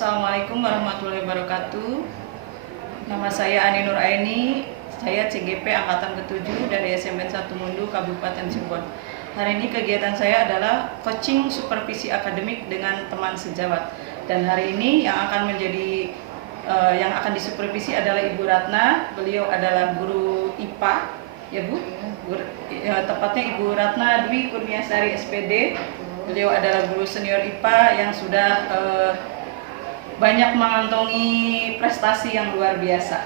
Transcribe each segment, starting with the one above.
Assalamualaikum warahmatullahi wabarakatuh. Nama saya Ani Nur Aini, saya CGP Angkatan ke-7 dari SMN 1 Mundu, Kabupaten Cirebon. Hari ini kegiatan saya adalah coaching supervisi akademik dengan teman sejawat. Dan hari ini yang akan disupervisi adalah Ibu Ratna. Beliau adalah guru IPA, ya Bu. Tepatnya Ibu Ratna Dwi Kurniasari SPD. Beliau adalah guru senior IPA yang sudah banyak mengantongi prestasi yang luar biasa.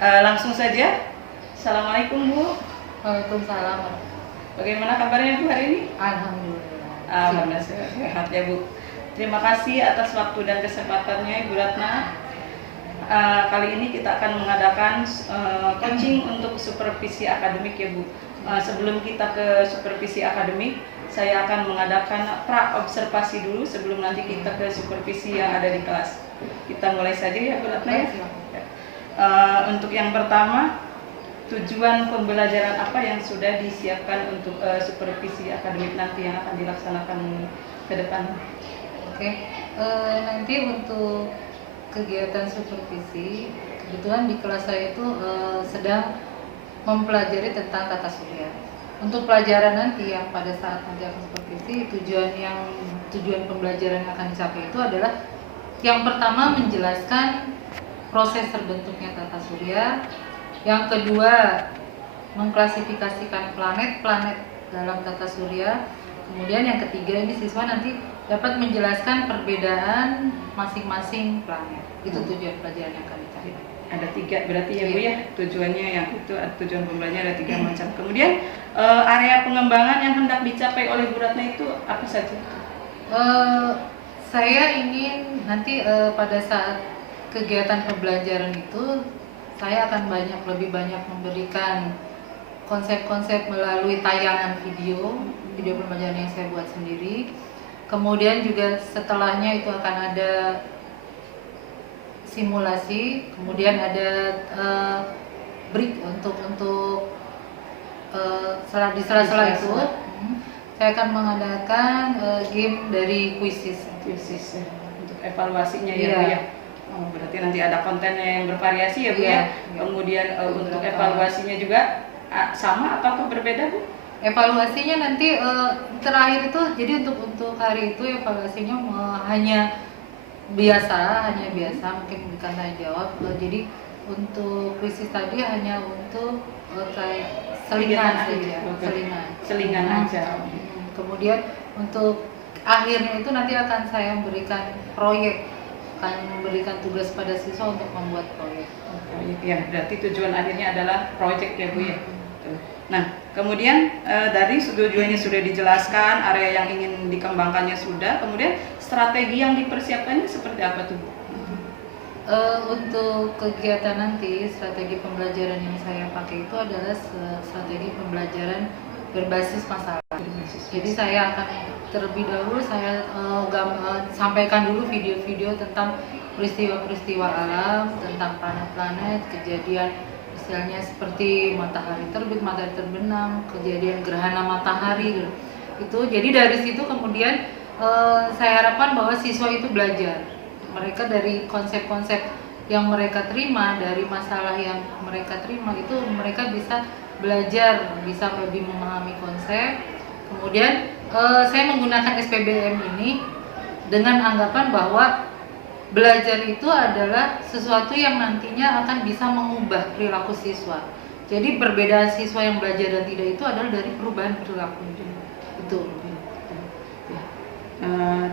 Langsung saja. Assalamualaikum Bu. Waalaikumsalam. Bagaimana kabarnya Bu hari ini? Alhamdulillah. Alhamdulillah sehat ya Bu. Terima kasih atas waktu dan kesempatannya Ibu Ratna. Kali ini kita akan mengadakan coaching untuk supervisi akademik ya Bu. Sebelum kita ke supervisi akademik, saya akan mengadakan pra-observasi dulu sebelum nanti kita ke supervisi yang ada di kelas. Kita mulai saja ya Bu Ratna ya. Untuk yang pertama, tujuan pembelajaran apa yang sudah disiapkan untuk supervisi akademik nanti yang akan dilaksanakan ke depan? Nanti untuk kegiatan supervisi, kebetulan di kelas saya itu sedang mempelajari tentang tata surya. Untuk pelajaran nanti yang pada saat nanti akan supervisi, tujuan pembelajaran yang akan dicapai itu adalah yang pertama menjelaskan proses terbentuknya tata surya, yang kedua mengklasifikasikan planet-planet dalam tata surya, kemudian yang ketiga ini siswa nanti dapat menjelaskan perbedaan masing-masing planet. Itu tujuan pelajaran yang akan dicapai. Ada 3 berarti ya Bu ya, tujuannya yang itu tujuan pembelajaran ada 3 macam. Kemudian area pengembangan yang hendak dicapai oleh Bu Ratna itu apa saja? Saya ingin nanti pada saat kegiatan pembelajaran itu saya akan lebih banyak memberikan konsep-konsep melalui tayangan video pembelajaran yang saya buat sendiri. Kemudian juga setelahnya itu akan ada simulasi, kemudian ada break untuk di sela-sela itu saya akan mengadakan game dari quizzes ya, untuk evaluasinya ya Bu ya. Berarti nanti ada kontennya yang bervariasi ya Bu ya. Kemudian untuk evaluasinya juga sama atau berbeda Bu? Evaluasinya nanti terakhir itu, jadi untuk hari itu evaluasinya hanya biasa mungkin bukan tanya jawab. Jadi untuk kuisis tadi hanya untuk kayak selingan aja. Kemudian untuk akhirnya itu nanti akan saya berikan proyek, akan memberikan tugas pada siswa untuk membuat proyek. Ya, berarti tujuan akhirnya adalah proyek ya Bu ya. Nah, kemudian dari tujuannya sudah dijelaskan, area yang ingin dikembangkannya sudah, kemudian strategi yang dipersiapkannya seperti apa tuh Bu? Untuk kegiatan nanti, strategi pembelajaran yang saya pakai itu adalah strategi pembelajaran berbasis masalah. Jadi saya akan terlebih dahulu saya sampaikan dulu video-video tentang peristiwa-peristiwa alam, tentang planet-planet, kejadian misalnya seperti matahari terbit, matahari terbenam, kejadian gerhana matahari itu. Jadi dari situ kemudian saya harapkan bahwa siswa itu belajar. Mereka dari konsep-konsep yang mereka terima, dari masalah yang mereka terima itu mereka bisa belajar, bisa lebih memahami konsep. Kemudian saya menggunakan SPBM ini dengan anggapan bahwa belajar itu adalah sesuatu yang nantinya akan bisa mengubah perilaku siswa. Jadi perbedaan siswa yang belajar dan tidak itu adalah dari perubahan perilaku. Betul.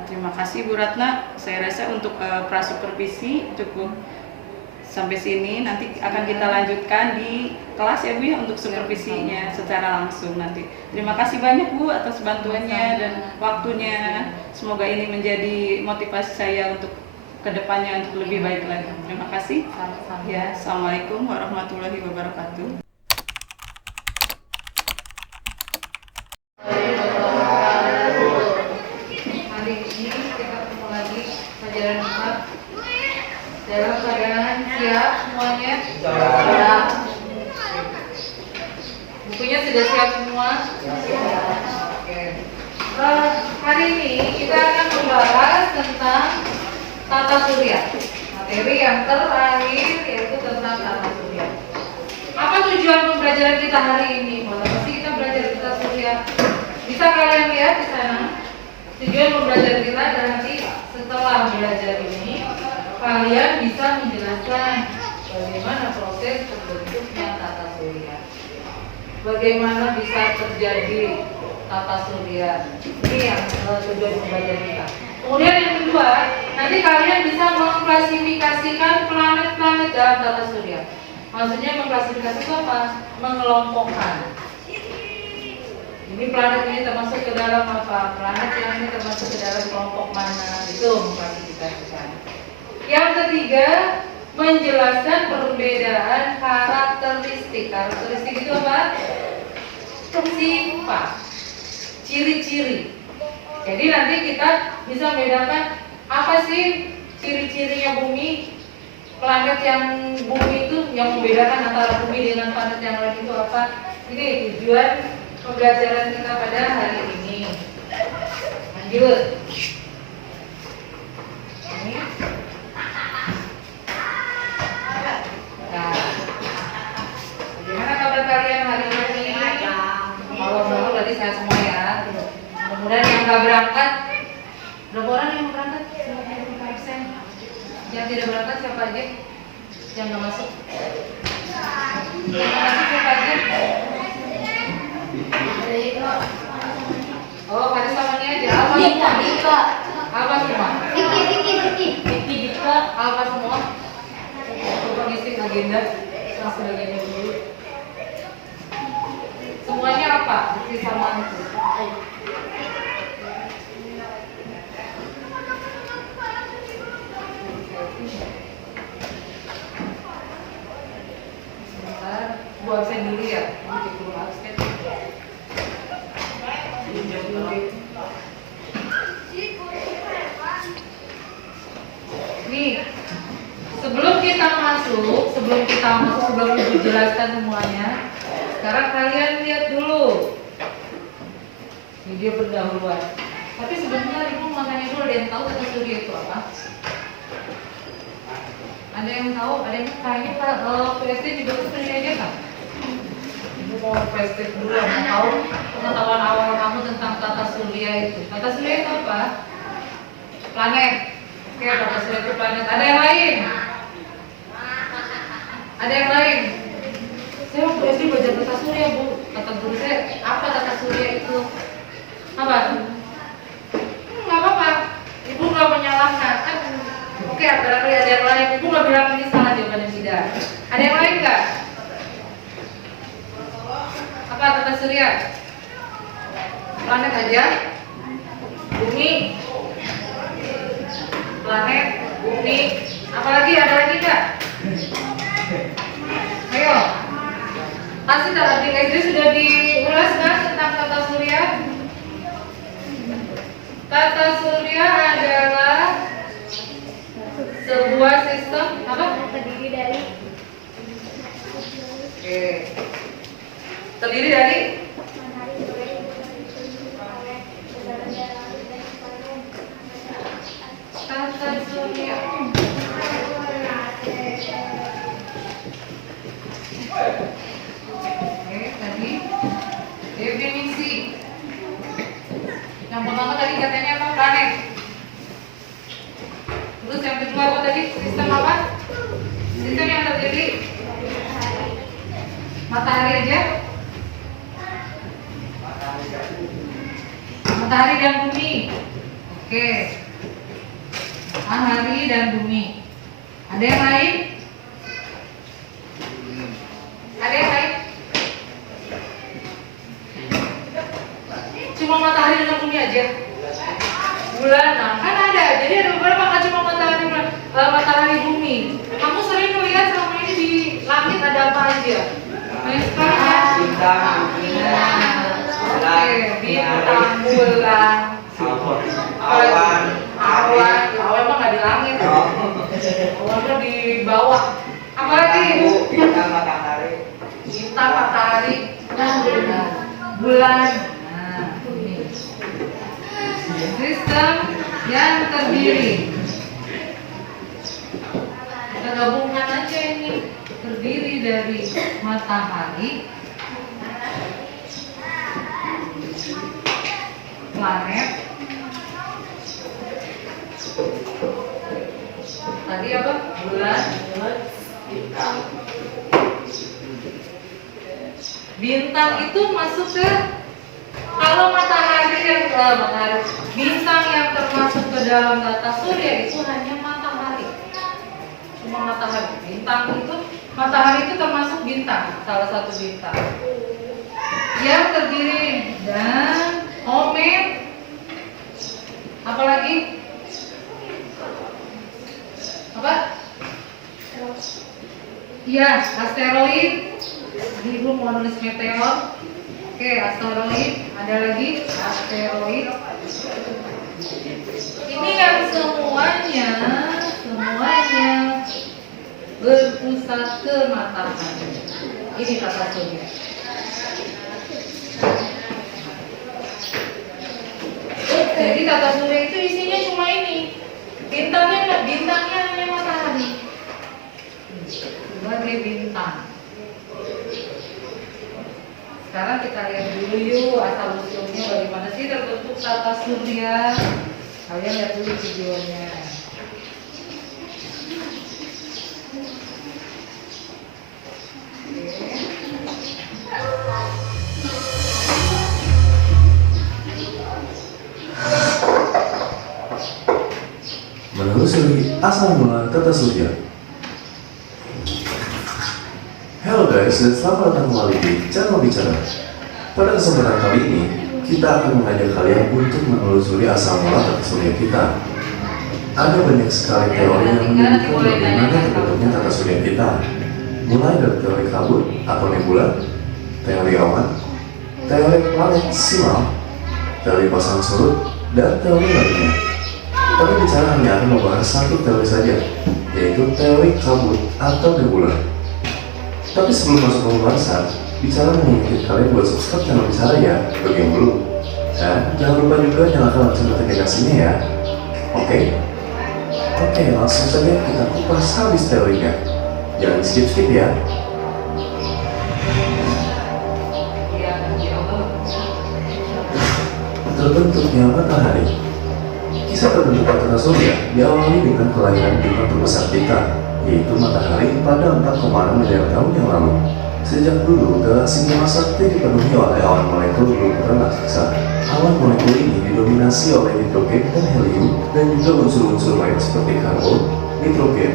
Terima kasih Bu Ratna. Saya rasa untuk prasupervisi cukup sampai sini. Nanti akan kita lanjutkan di kelas ya Bu ya untuk supervisinya secara langsung nanti. Terima kasih banyak Bu atas bantuannya dan waktunya. Semoga ini menjadi motivasi saya untuk kedepannya untuk lebih baik lagi. Terima kasih. Ya, Assalamualaikum warahmatullahi wabarakatuh. Hari ini kita ketemu lagi pelajaran 4. Dalam keadaan siap semuanya? Siap. Bukunya sudah siap semua? Oke. Hari ini kita akan membahas tentang tata surya. Materi yang terakhir yaitu tentang tata surya. Apa tujuan pembelajaran kita hari ini? Kenapa sih kita belajar tata surya? Bisa kalian lihat di sana. Tujuan pembelajaran kita adalah nanti setelah belajar ini kalian bisa menjelaskan bagaimana proses terbentuknya tata surya. Bagaimana bisa terjadi tata surya. Ini yang tujuan pembelajaran kita. Kemudian yang kedua, nanti kalian bisa mengklasifikasikan planet-planet dalam tata surya. Maksudnya mengklasifikasi itu apa? Mengelompokkan. Ini planet ini termasuk ke dalam apa? Planet yang ini termasuk ke dalam kelompok mana? Itu mengklasifikasikan. Yang ketiga, menjelaskan perbedaan karakteristik. Karakteristik itu apa? Sifat, ciri-ciri. Jadi nanti kita bisa membedakan apa sih ciri-cirinya bumi, planet yang bumi itu yang membedakan antara bumi dengan planet yang lain itu apa? Ini tujuan pembelajaran kita pada hari ini. Lanjut. Ini. Nah, bagaimana kabar kalian hari ini? Malam-malam tadi saya semua ya. Mudah-mudahan yang nggak berangkat, berapa orang yang berangkat? 95%. Yang tidak berangkat siapa aja? Yang nggak masuk? Yang nggak masuk siapa aja? Oh, pada samanya aja. Apa semua? Apa semua? Vicky, apa semua? Mengisi agenda, langsung agenda dulu. Semuanya apa? Vicky sama itu. Sebentar, buat saya dulu ya. Nanti dulu absen. Nih, sebelum kita masuk, sebelum ibu jelaskan semuanya, sekarang kalian lihat dulu video pendahuluan. Tapi sebentar ibu mau tanya dulu, ada yang tahu tata surya itu apa? Ada yang tahu? Ada yang tanya PST juga itu penelitian aja kan? Ibu mau PST dulu, mau tahu pengetahuan awal kamu tentang tata surya itu. Tata surya itu apa? Planet. Oke, tata surya itu planet. Ada yang lain? Ada yang lain? Saya waktu SD belajar tata surya, Bu. Kata guru saya, apa tata surya itu? Apa? Nggak apa-apa. Ibu nggak menyalahkan. Oke, ada yang lain. Ibu nggak bilang ini salah jawabannya, tidak. Ada yang lain nggak? Apa tata surya? Planet aja? Bumi? Planet? Bumi? Apalagi ada lagi nggak? Ayo. Pasti tadi SD sudah diulas kan tentang tata surya? Tata surya adalah sebuah sistem apa? Terdiri dari. Oke. Terdiri dari tata surya. Oke, tadi definisi. Yang pertama tadi katanya apa? Planet. Terus yang kedua apa tadi? Sistem apa? Sistem yang terdiri matahari aja. Matahari dan bumi. Oke. Matahari dan bumi. Ada yang lain? Ada yang lain? Cuma matahari dan bumi aja. Bulan, nah kan ada. Jadi ada beberapa kan cuma matahari bumi. Kamu sering melihat selama ini di langit ada apa aja? Banyak sekali kan? Bintang, Oke, bintang, bulan, awan emang nggak di langit. Awannya di bawah. Apa lagi? bintang, matahari. Bintang, matahari, bulan. Nah, ini sistem yang terdiri matahari, planet, tadi apa? Bulan, bintang itu masuk ke, kalau matahari bintang yang termasuk ke dalam tata surya itu hanya matahari, cuma matahari. Bintang itu, matahari itu termasuk bintang, salah satu bintang yang terdiri dan komet, apalagi apa? Iya, asteroid. Ibu mau nulis meteor. Oke, asteroid. Ada lagi asteroid. Ini yang semuanya berpusat ke matahari. Ini tata surya. Jadi tata surya itu isinya cuma ini. Bintangnya hanya matahari sebagai bintang. Sekarang kita lihat dulu yuk asal usulnya bagaimana sih terbentuk tata surya. Kalian lihat dulu videonya. Menelusuri asal mula tata surya. Halo guys, dan selamat datang kembali di channel Bicara. Pada kesempatan kali ini, kita akan mengajak kalian untuk menelusuri asal mula tata surya kita. Ada banyak sekali teori yang menunjukkan bagaimana terbentuknya tata surya kita. Mulai dari teori kabut atau nebula, teori awan, teori planet simal, teori pasang surut, dan teori lainnya. Tapi Bicara hanya akan membahas satu teori saja, yaitu teori kabut atau nebula. Tapi sebelum masuk ke pembahasan, Bicara mengingatkan kalian buat subscribe channel Bicara ya, bagi yang belum. Dan jangan lupa juga nyalakan lonceng notifikasinya ya. Oke, langsung saja kita kupas habis teorinya. Jangan skip-skip ya. Terbentuknya matahari. Kisah terbentuknya tata surya diawali dengan kelahiran bintang terbesar kita, yaitu matahari pada 4,6 miliar tahun yang lalu. Sejak dulu, galaksi Bima Sakti dipenuhi oleh awan molekul berukuran raksasa. Awan molekul ini didominasi oleh hidrogen dan helium, dan juga unsur-unsur lain seperti karbon, nitrogen,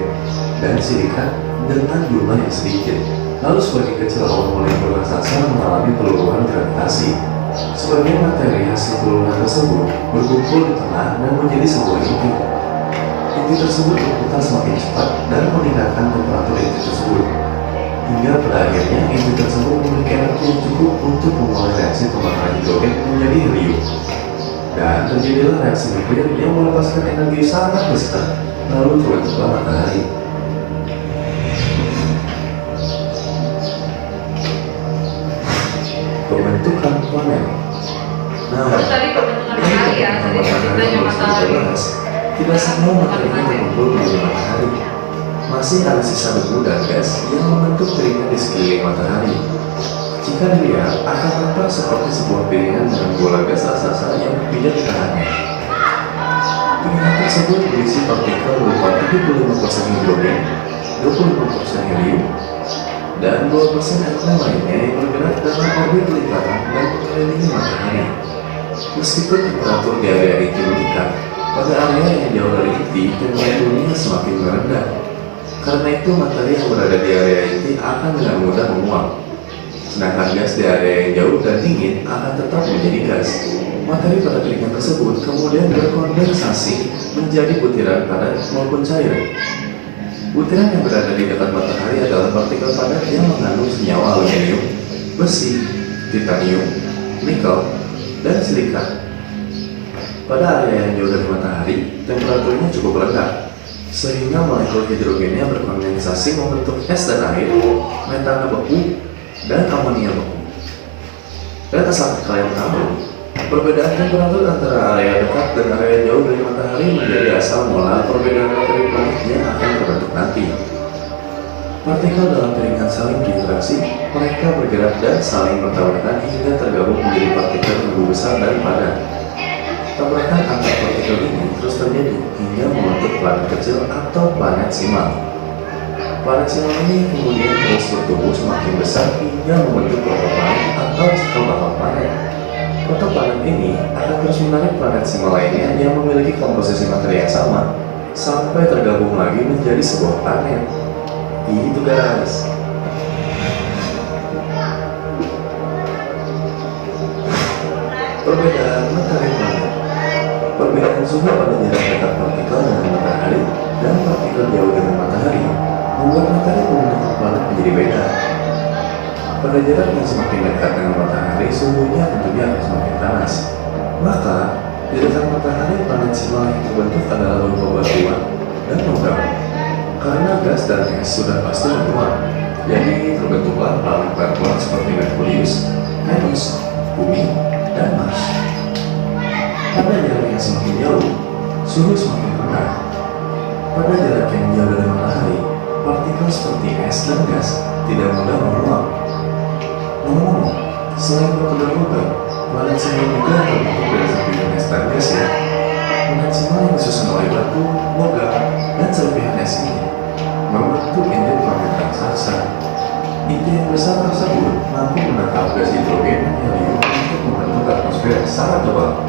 dan silika dengan jumlah yang sedikit. Lalu sebagian kecil awan molekul raksasa mengalami peluluhan gravitasi. Sebagian materi hasil peluluhan tersebut berkumpul di tengah dan menjadi sebuah inti. Inti tersebut berputar semakin cepat dan meningkatkan temperatur inti tersebut. Hingga pada akhirnya inti tersebut memiliki energi yang cukup untuk memulai reaksi pembakaran hidrogen menjadi helium. Dan terjadilah reaksi nuklir yang melepaskan energi sangat besar, lalu terbentuklah matahari. Pembentukan planet. Nah, Tadi pembentukan matahari ya, tadi ceritanya matahari. tidak semua materi terkumpul di matahari. Masih ada sisa debu dan gas yang membentuk piringan di sekeliling matahari. Jika dilihat, akan tampak seperti sebuah piringan dengan bola gas raksasa yang berpijak di tengahnya. Piringan tersebut berisi partikel berupa 75% hidrogen, 25% helium, dan 2% elemen lainnya yang bergerak dalam orbit lingkaran dan mengelilingi matahari. Meskipun temperatur di area inti meningkat, pada area yang jauh dari inti temperaturnya semakin merendah. Karena itu materi yang berada di area inti akan dengan mudah menguap. Sedangkan gas di area yang jauh dan dingin akan tetap menjadi gas. Materi pada piringan tersebut kemudian berkondensasi menjadi butiran padat maupun cair. Butiran yang berada di dekat matahari adalah partikel padat yang mengandung senyawa aluminium, besi, titanium, nikel, dan silika. Pada area yang jauh dari matahari, temperaturnya cukup rendah, sehingga molekul hidrogennya berkondensasi membentuk es dan air, metana beku, dan amonia beku. Dan asal kalian tahu, perbedaan temperatur antara area dekat dan area jauh dari matahari menjadi asal mula perbedaan materi planet yang akan terbentuk nanti. Partikel dalam piringan saling berinteraksi, mereka bergerak dan saling bertabrakan hingga tergabung menjadi partikel yang lebih besar dan padat. Tabrakan antar partikel ini terus terjadi hingga membentuk planet kecil atau planet simal. Planet simal ini kemudian terus bertumbuh semakin besar hingga membentuk protoplanet atau cikal bakal planet. Protoplanet ini akan terus menarik planet simal lainnya yang memiliki komposisi materi yang sama sampai tergabung lagi menjadi sebuah planet. Gitu guys. Perbedaan materi planet. Perbedaan suhu pada jarak dekat partikel dengan matahari dan partikel jauh dengan matahari membuat materi pembentukan planet menjadi beda. Pada jarak yang semakin dekat dengan matahari, suhunya tentunya akan semakin panas. Maka, di dekat matahari, planet simal yang terbentuk adalah berupa batuan dan logam. Karena gas dan es sudah pasti menguap, jadi terbentuklah planet-planet seperti Merkurius, Venus, Bumi, dan Mars. Pada jarak yang semakin jauh, suhu semakin rendah. Pada jarak yang jauh dari matahari, partikel seperti es dan gas tidak mudah menguap. Ngomong-ngomong, selain batu dan logam, planet simal juga terbentuk dari serpihan es dan gas ya. Planet simal yang disusun oleh batu, logam, dan serpihan es ini membentuk inti planet raksasa. Inti yang besar tersebut mampu menangkap gas hidrogen dan helium untuk membentuk atmosfer yang sangat tebal.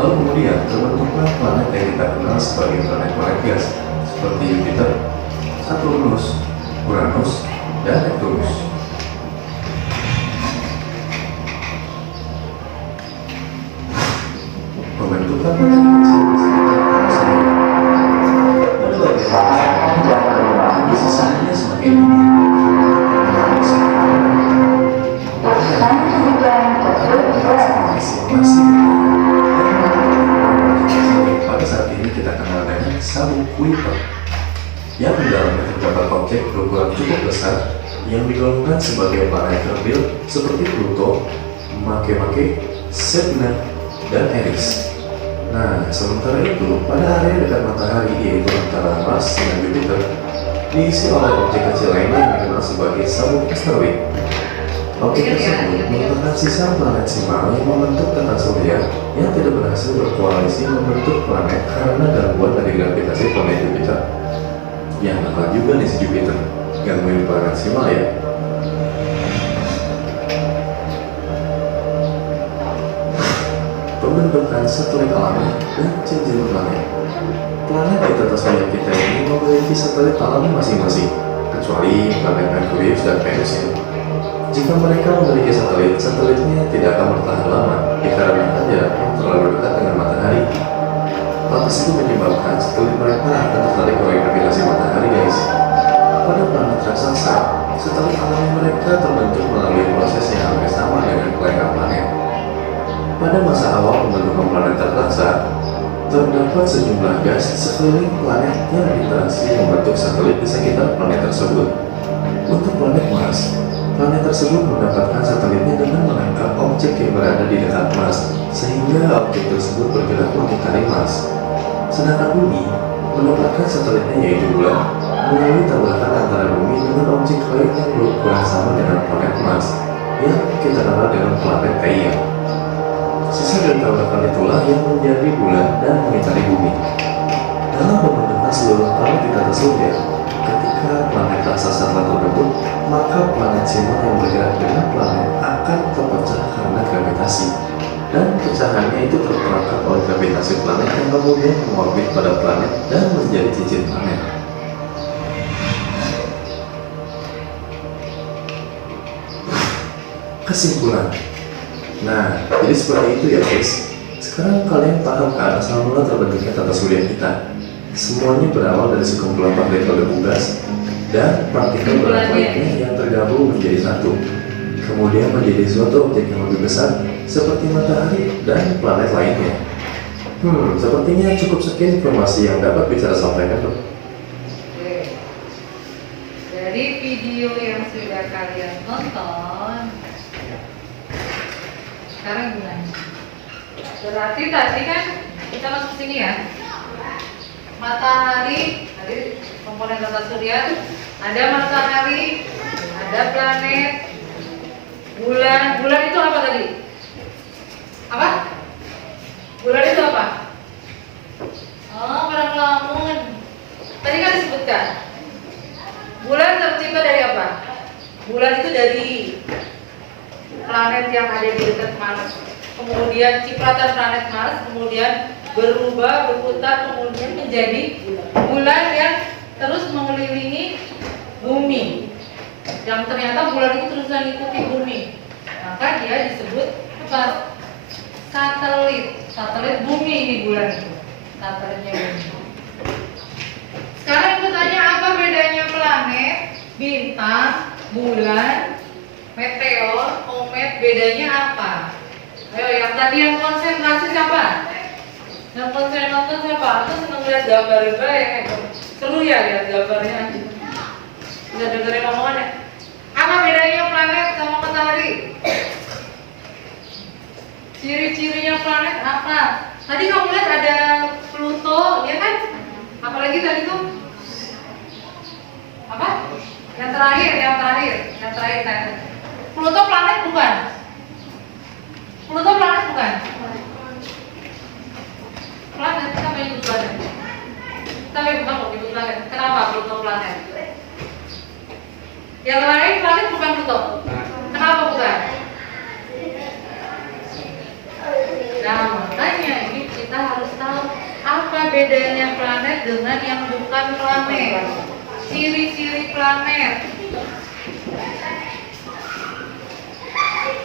Lalu kemudian terbentuklah planet yang kita kenal sebagai planet-planet gas seperti Jupiter, Saturnus, Uranus, dan Neptunus. Pembentukan planet kecil pada bagian sisanya semakin pada saat ini kita kenal dengan sabuk Kuiper yang di dalamnya terdapat objek berukuran cukup besar yang digolongkan sebagai planet kerdil seperti Pluto, Makemake, Sedna, dan Eris. Nah, sementara itu, pada area dekat matahari yaitu antara Mars dan Jupiter diisi oleh objek kecil lainnya yang dikenal sebagai sabuk asteroid. Objek tersebut merupakan sisa planet simal yang membentuk tata surya yang tidak berhasil berkoalisi membentuk planet karena gangguan dari gravitasi planet Jupiter. Yang nakal juga nih si Jupiter, gangguin planet simal ya. Pembentukan satelit alami dan cincin planet. Planet di tata surya kita ini memiliki satelit alami masing-masing, kecuali planet Merkurius dan Venus ya. Jika mereka memiliki satelit, satelitnya tidak akan bertahan lama dikarenakan jaraknya terlalu dekat dengan matahari. Lantas itu menyebabkan satelit mereka akan tertarik oleh gravitasi matahari guys. Pada planet raksasa, satelit alami mereka terbentuk melalui proses yang hampir sama dengan kelahiran planet. Pada masa awal pembentukan planet raksasa, terdapat sejumlah gas sekeliling planet yang berinteraksi membentuk satelit di sekitar planet tersebut. Untuk planet Mars, planet tersebut mendapatkan satelitnya dengan menangkap objek yang berada di dekat Mars, sehingga objek tersebut bergerak mengitari Mars. Sedangkan Bumi mendapatkan satelitnya yaitu Bulan melalui tabrakan antara Bumi dengan objek lain yang berukuran sama dengan planet Mars, yang kita kenal dengan planet Theia. Sisa dari tabrakan itulah yang menjadi Bulan dan mengitari Bumi. Dalam pembentukan seluruh planet di tata surya, ketika planet raksasa telah terbentuk, maka planet simal yang bergerak dengan planet akan terpecah karena gravitasi, dan pecahannya itu terperangkap oleh gravitasi planet yang kemudian mengorbit pada planet dan menjadi cincin planet. Kesimpulan. Nah, jadi seperti itu ya guys. Sekarang kalian paham kan asal mula terbentuknya tata surya kita? Semuanya berawal dari sekumpulan partikel debu gas dan partikel berat lainnya yang tergabung menjadi satu, kemudian menjadi suatu objek yang lebih besar seperti matahari dan planet lainnya. Sepertinya cukup sekian informasi yang dapat bisa sampaikan dok. Oke. Dari video yang sudah kalian tonton, sekarang gimana? Berarti tadi kan kita masuk sini ya. Matahari, tadi komponen tata surya Ada matahari, ada planet, bulan. Bulan itu apa tadi? Apa? Bulan itu apa? Oh, barang lamun. Tadi kan disebutkan. Bulan tercipta dari apa? Bulan itu dari planet yang ada di dekat Mars. Kemudian cipratan planet Mars, kemudian berubah, berputar, kemudian menjadi bulan yang terus mengelilingi bumi. Yang ternyata bulan itu terus mengikuti bumi. Maka dia disebut apa? Satelit. Satelit bumi ini bulan itu. Satelitnya bumi. Sekarang bertanya apa bedanya planet, bintang, bulan, meteor, komet, bedanya apa? Ayo yang tadi yang konsentrasi siapa? Yang konsen nonton siapa? Aku seneng lihat gambar itu ya. Seru ya lihat gambarnya aja. Udah dengerin omongannya. Apa bedanya planet sama matahari? Ciri-cirinya planet apa? Tadi kamu lihat ada Pluto, ya kan? Apalagi tadi tuh? Apa? Yang terakhir. Pluto planet bukan? Pluto planet bukan? Planet, kenapa itu planet? Tapi bukan kok itu planet. Kenapa Pluto planet? Yang lain planet bukan Pluto. Kenapa bukan? Nah, makanya ini kita harus tahu apa bedanya planet dengan yang bukan planet. Ciri-ciri planet.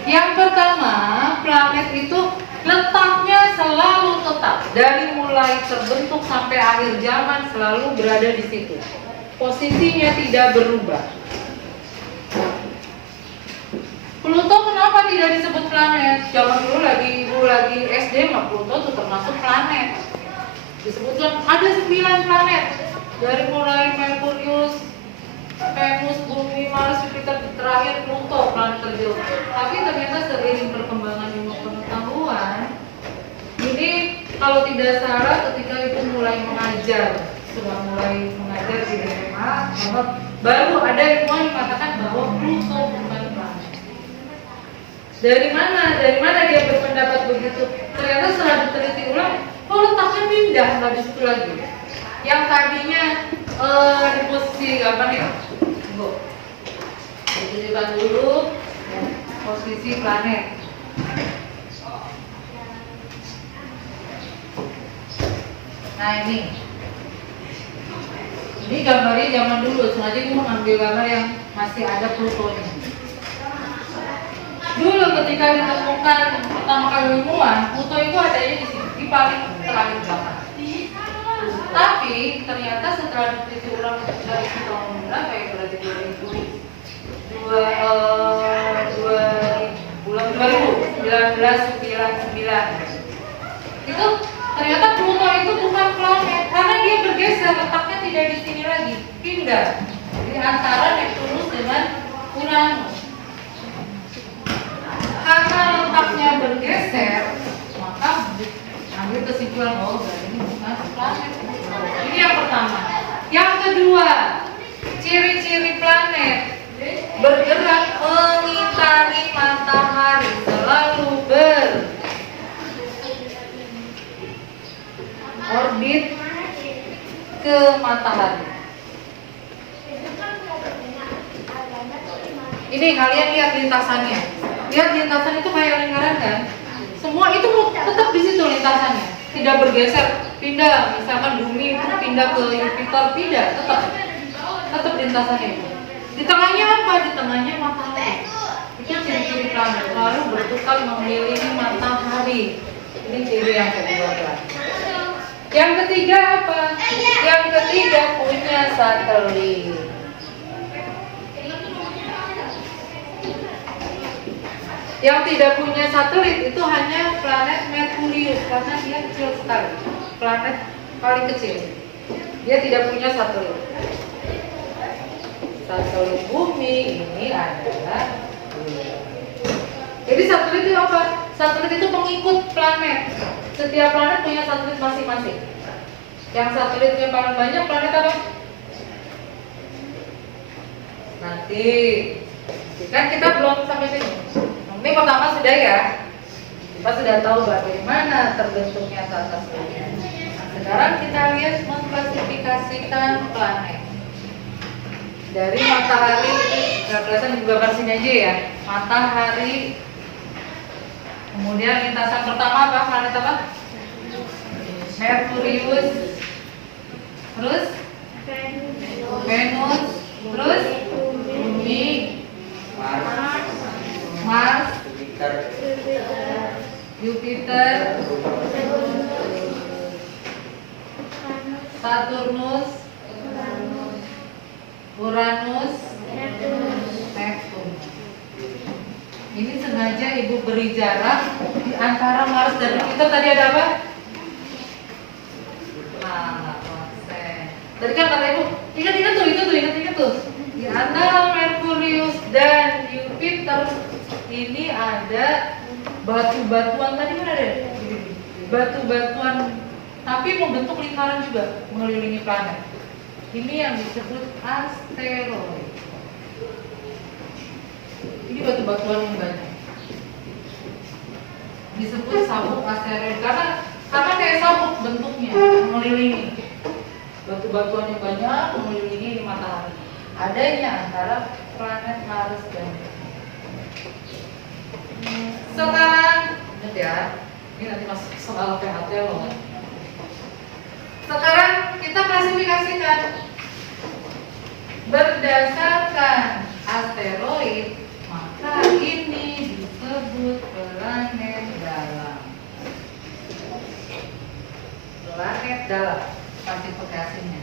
Yang pertama, planet itu letaknya selalu tetap. Dari mulai terbentuk sampai akhir zaman selalu berada di situ. Posisinya tidak berubah. Pluto kenapa tidak disebut planet? Zaman dulu ibu lagi SD mah Pluto itu termasuk planet. Disebutkan ada 9 planet. Dari mulai Merkurius, Venus, Bumi, Mars, Jupiter, terakhir Pluto, planet terjauh. Tapi ternyata seiring perkembangan ilmu pengetahuan, ini kalau tidak salah ketika itu mulai mengajar, sudah mulai mengajar di SMA, baru ada ilmuwan yang mengatakan bahwa Pluto bukan planet. Dari mana dia berpendapat begitu? Ternyata setelah diteliti ulang, letaknya pindah nggak di situ lagi. Yang tadinya di posisi apa nih? Bu, ditunjukkan dulu posisi planet. Nah ini gambarnya zaman dulu. Sengaja gue mengambil gambar yang masih ada Plutonya. Dulu ketika ditemukan pertama kali ilmuwan, Pluto itu adanya di sini, di paling terakhir belakang. Tapi ternyata setelah diteliti ulang dari tahun berapa ya, berarti 1999 itu ternyata Pluto itu bukan planet karena dia bergeser, letaknya tidak di sini lagi, pindah di antara Neptunus dengan Uranus. Karena letaknya bergeser, maka ambil kesimpulan berarti ini bukan planet. Ini yang pertama. Yang kedua, ciri-ciri planet bergerak mengitari matahari, selalu berorbit ke matahari. Ini kalian lihat lintasannya. Lihat lintasan itu kayak lingkaran kan? Semua itu tetap di situ lintasannya, tidak bergeser, pindah. Misalkan bumi itu pindah ke Jupiter, tidak, tetap lintasannya itu. Di tengahnya apa? Di tengahnya matahari. Itu ciri-ciri planet, lalu bertukar mengelilingi matahari. Ini ciri yang kedua. Yang ketiga apa? Yang ketiga punya satelit. Yang tidak punya satelit itu hanya planet Merkurius karena dia kecil sekali. Planet paling kecil. Dia tidak punya satelit. Satelit bumi ini adalah bulan. Jadi satelit itu apa? Satelit itu pengikut planet. Setiap planet punya satelit masing-masing. Yang satelitnya paling banyak planet apa? Nanti kan kita belum sampai sini. Ini pertama sudah ya. Kita sudah tahu bagaimana terbentuknya tata surya. Sekarang kita lihat mengklasifikasikan planet. Dari matahari, nggak kelihatan di gambar sini aja ya. Matahari. Kemudian lintasan pertama apa? Planet apa? Merkurius. Terus Venus. Terus Bumi. Mars. Jupiter. Saturnus. Uranus, Neptun. Ini sengaja Ibu beri jarak di antara Mars dan Jupiter. Tadi ada apa? Nah, konsen. Tadi kan kata Ibu, ingat tuh. Di antara Merkurius dan Jupiter ini ada batu-batuan. Tadi kan ada batu-batuan, tapi membentuk lingkaran juga mengelilingi planet. Ini yang disebut asteroid. Ini batu-batuan yang banyak. Disebut sabuk asteroid karena kayak sabuk bentuknya mengelilingi. Batu-batuan yang banyak mengelilingi matahari. Adanya antara planet Mars dan sekarang ingat ya, ini nanti masuk soal PHT loh. Sekarang kita klasifikasikan berdasarkan asteroid, maka ini disebut planet dalam. Planet dalam klasifikasinya,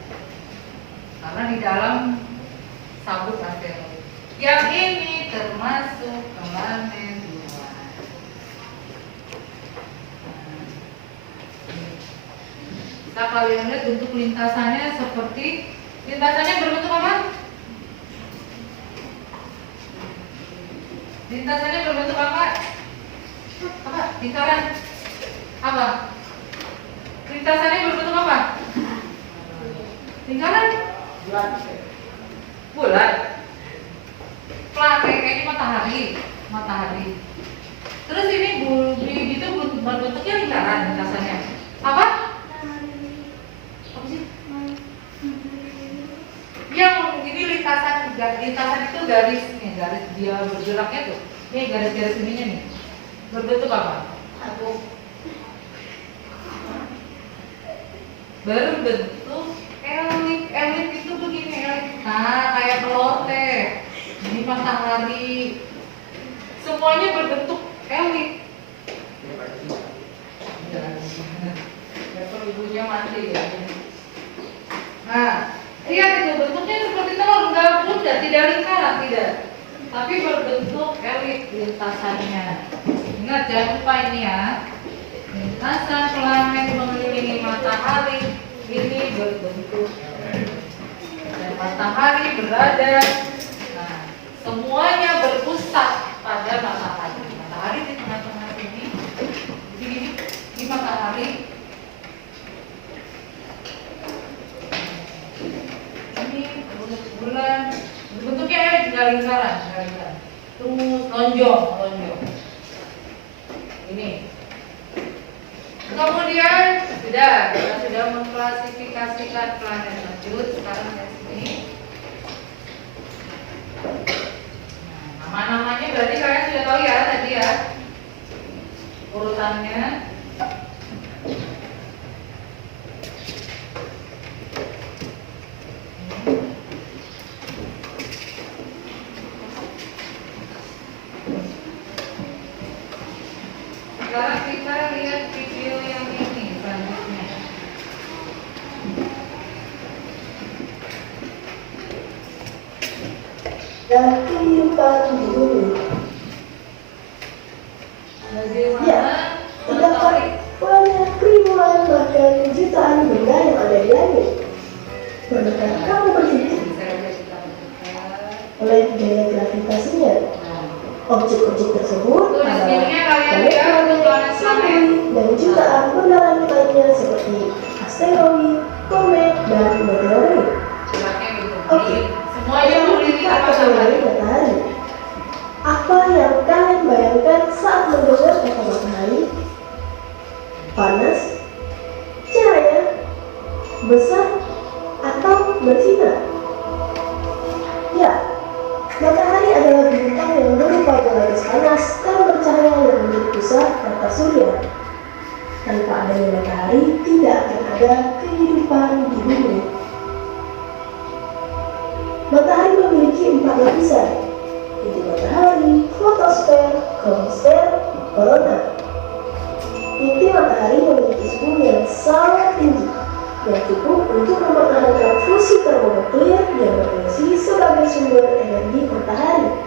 karena di dalam sabuk asteroid. Yang ini termasuk planet luar. Kita kalian lihat bentuk lintasannya seperti lintasannya berbentuk apa? Lintasannya berbentuk apa? Apa? Lingkaran apa? Lintasannya berbentuk apa? Lingkaran? Bulat. Planet ini matahari. Terus ini bumi itu berbentuknya lingkaran lintasannya. Apa? Yang ini lintasan itu garisnya, garis dia bergeraknya tuh. Ini garis-garis ininya nih. Berbentuk apa? Berbentuk elip. Elip itu begini elip. Nah, kayak telur teh. Ini matahari. Semuanya berbentuk elip. Ya perlu ibunya mandi ya. Nah, lihat itu bentuknya seperti telur, enggak bulat, tidak lingkaran, tidak. Tapi berbentuk elip lintasannya. Ingat jangan lupa ini ya. Lintasan planet mengelilingi matahari ini berbentuk dan matahari berada. Nah, semuanya berpusat pada matahari. Matahari di tengah-tengah sini. Di matahari. Bulan bentuknya tinggal lingkaran. Terus lonjong. Ini. Kemudian kita sudah mengklasifikasikan planet. Lanjut sekarang dari sini. Nah, nama-namanya berarti kalian sudah tahu ya tadi ya. Urutannya. Sekarang kita lihat video yang ini selanjutnya. Dan kehidupan di bumi. Ya, terdapat banyak ribuan bahkan jutaan benda yang ada di langit. Pernahkah kamu berpikir oleh gaya gravitasinya? Objek-objek tersebut adalah planet-planet, satelit, dan jutaan benda langit lainnya seperti asteroid, komet, dan meteorit. Oke, Semuanya kita akan panas, cahaya, besar, atau bersinar? Ya, matahari adalah bintang yang berupa galaksi panas dan bercahaya yang menjadi pusat tata surya. Tanpa adanya matahari, tidak akan ada kehidupan di bumi. Matahari memiliki 4 lapisan, yaitu matahari, fotosfer, kromosfer, korona. Inti matahari memiliki suhu yang sangat tinggi, yang cukup untuk mempertahankan fusi termonuklir yang berfungsi sebagai sumber energi matahari.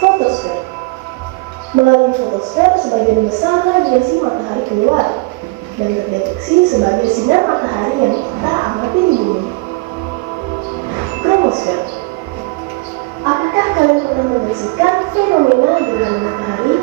Fotosfer. Melalui fotosfer, sebagian besar radiasi matahari keluar dan terdeteksi sebagai sinar matahari yang kita amati di bumi. Kromosfer. Apakah kalian pernah menyaksikan fenomena gerhana matahari?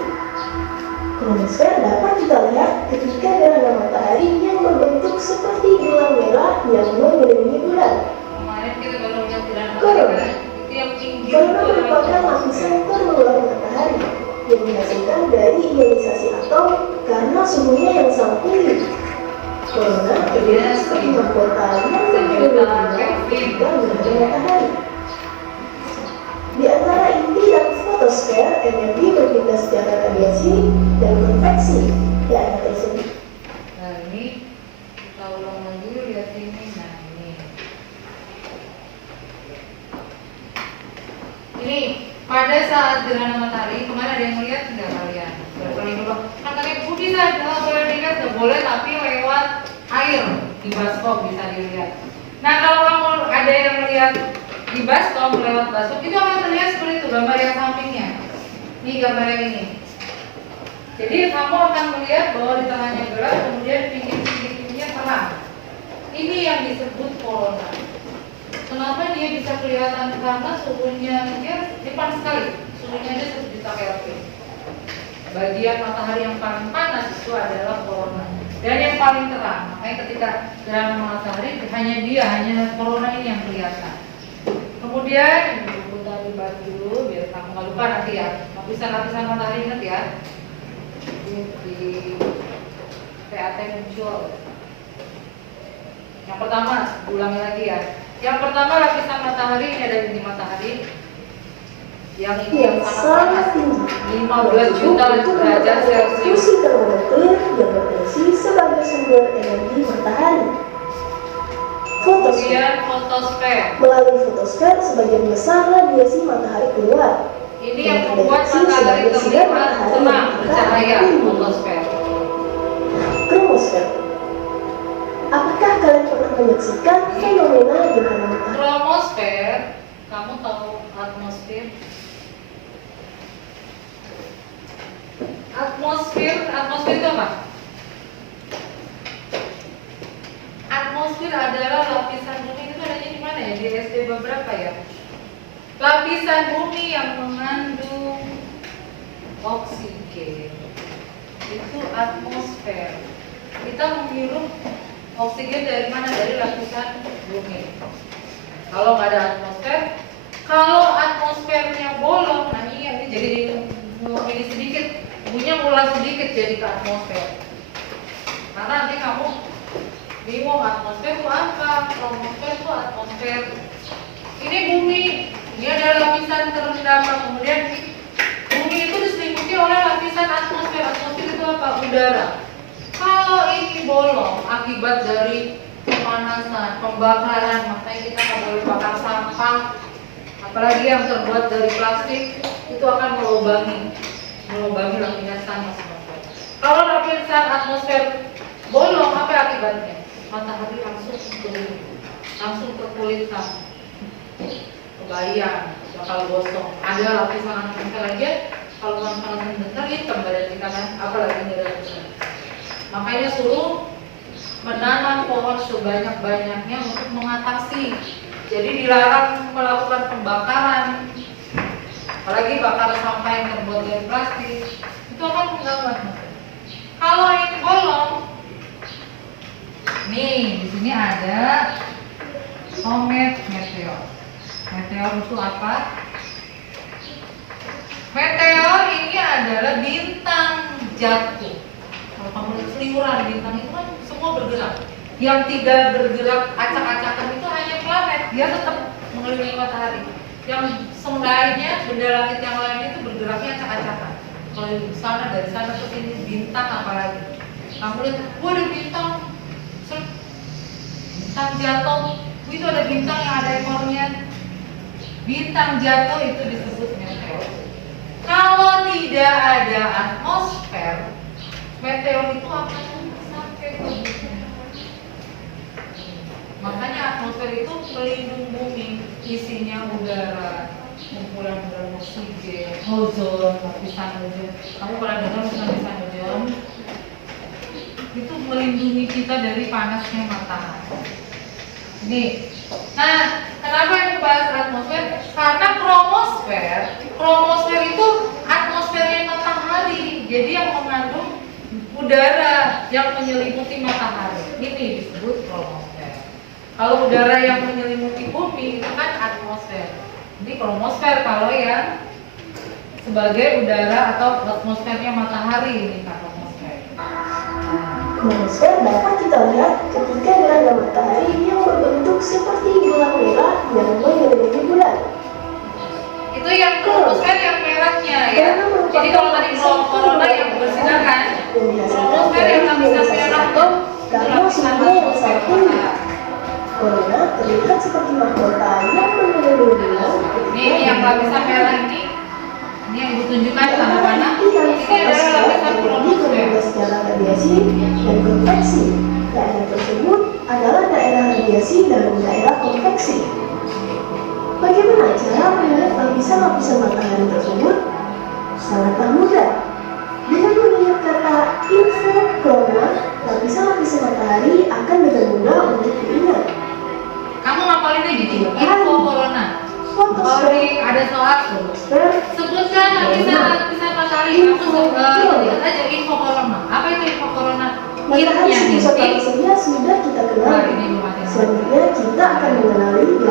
Kromosfer dapat kita lihat ketika gerhana matahari yang berbentuk seperti gelang merah yang mengelilingi bulan. Kemarin kita baru lihat gerhana Korona. matahari itu yang tinggi. Korona merupakan lapisan terluar matahari yang dihasilkan dari ionisasi atom karena suhunya yang sangat tinggi. Korona terlihat seperti mahkota yang mengelilingi bulan ketika gerhana matahari. Di antara inti dan fotosfer, energi berpindah secara radiasi dan konveksi. Ya, tersebut. Nah ini kita ulang lagi lihat ini. Nah ini pada saat gerhana matahari kemarin ada yang melihat nggak kalian? Katanya Budi saja boleh dilihat, nggak boleh tapi lewat air di baskom bisa dilihat. Nah kalau kamu ada yang melihat di baskom lewat baskom itu akan terlihat seperti itu gambar yang sampingnya. Ini gambar yang ini. Jadi kamu akan melihat bahwa di tengahnya gelap, kemudian pinggir-pinggirnya terang. Ini yang disebut korona. Kenapa dia bisa kelihatan? Karena suhunya dia panas sekali. Suhunya dia 1 juta Kelvin. Bagian matahari yang paling panas itu adalah korona. Dan yang paling terang. Makanya ketika gerhana matahari hanya korona ini yang kelihatan. Kemudian ibu tadi bahas dulu biar kamu nggak lupa nanti ya. Lapisan-lapisan matahari ingat ya. Di PAT muncul. Yang pertama, ulangi lagi ya. Yang pertama lapisan matahari ini ada inti matahari. Yang ini yang sangat panas, 15 juta derajat Celcius. Fusi termonuklir yang berfungsi sebagai sumber energi matahari. Fotosfer. Kemudian fotosfer. Melalui fotosfer, sebagian besar radiasi matahari keluar. Ini yang membuat matahari terlihat tenang, bercahaya. Fotosfer. Kromosfer. Apakah kalian pernah menyaksikan fenomena gerhana matahari? Kromosfer, kamu tahu atmosfer? Atmosfer itu apa? Atmosfer adalah lapisan bumi itu adanya di mana ya? Di SD beberapa ya? Lapisan bumi yang mengandung oksigen. Itu atmosfer. Kita menghirup oksigen dari mana? Dari lapisan bumi. Kalau nggak ada atmosfer, kalau atmosfernya bolong, nah ini jadi ini sedikit, bunyinya mulai sedikit jadi ke atmosfer. Karena nanti kamu bingung atmosfer itu apa? Kromosfer itu atmosfer. Ini bumi, ini ada lapisan terendah, kemudian bumi itu diselimuti oleh lapisan atmosfer. Atmosfer itu apa? Udara. Kalau ini bolong akibat dari pemanasan, pembakaran, makanya kita nggak boleh bakar sampah, apalagi yang terbuat dari plastik, itu akan melubangi lapisan atmosfer. Kalau lapisan atmosfer bolong, apa akibatnya? Matahari langsung ke kulit kamu, kebayang, bakal gosong. Ada lapisan atmosfer lagi, kalau panas bentar hitam badan kita kan, apalagi ini ada lapisan. Makanya suruh menanam pohon sebanyak-banyaknya untuk mengatasi. Jadi dilarang melakukan pembakaran, apalagi bakar sampah yang terbuat dari plastik, itu akan mengganggu. Kalau ini bolong, nih di sini ada meteor. Meteor itu apa? Meteor ini adalah bintang jatuh. Kalau kamu lihat iuran bintang itu kan semua bergerak. Yang tidak bergerak acak-acakan itu hanya planet, dia tetap mengelilingi matahari. Yang lainnya, benda langit yang lain itu bergeraknya acak-acakan. Kalau di sana dari sana ke sini bintang apalagi. Kamu lihat, ada bintang, bintang jatuh, itu ada bintang yang ada ekornya. Bintang jatuh itu disebut meteor. Kalau tidak ada atmosfer, meteor itu akan sampai ke bumi. Makanya atmosfer itu melindungi bumi, isinya udara, kumpulan udara oksigen, ozon, lapisan ozon. Kamu pernah dengar lapisan ozon? Itu melindungi kita dari panasnya matahari. Nih, nah kenapa yang membahas atmosfer? Karena kromosfer itu atmosfernya matahari. Jadi yang mengandung udara yang menyelimuti matahari. Ini disebut kromosfer. Kalau udara yang menyelimuti bumi itu kan atmosfer. Ini kromosfer kalau yang sebagai udara atau atmosfernya matahari ini kan kromosfer. Kromosfer dapat kita lihat ketika gerhana matahari yang berbentuk seperti bola merah yang mengelilingi bulan. Itu yang kromosfer yang merahnya ya. Jadi kalau tadi corona yang bersinar kan, kromosfer yang lapisan merah tuh karena suhunya yang sangat tinggi. Corona terlihat seperti mahkota yang mengelilingi bulan. Ini yang lapisan merah ini yang ibu tunjukkan tanda panah. Ini adalah lapisan kromosfer. Secara radiasi dan konveksi. Daerah tersebut adalah daerah radiasi dan daerah konveksi. Bagaimana cara melihat lapisan-lapisan matahari tersebut? Sangatlah mudah. Dengan mengingat kata info corona, lapisan-lapisan matahari akan dengan mudah untuk diingat. Kamu ngapalin aja gitu, info corona. Kalau ada soal sebutkan lapisan matahari, kamu lihat aja info corona. Apa itu info corona? Matahari Inti. sebesar sudah kita kenal. Selanjutnya kita akan mengenali 8.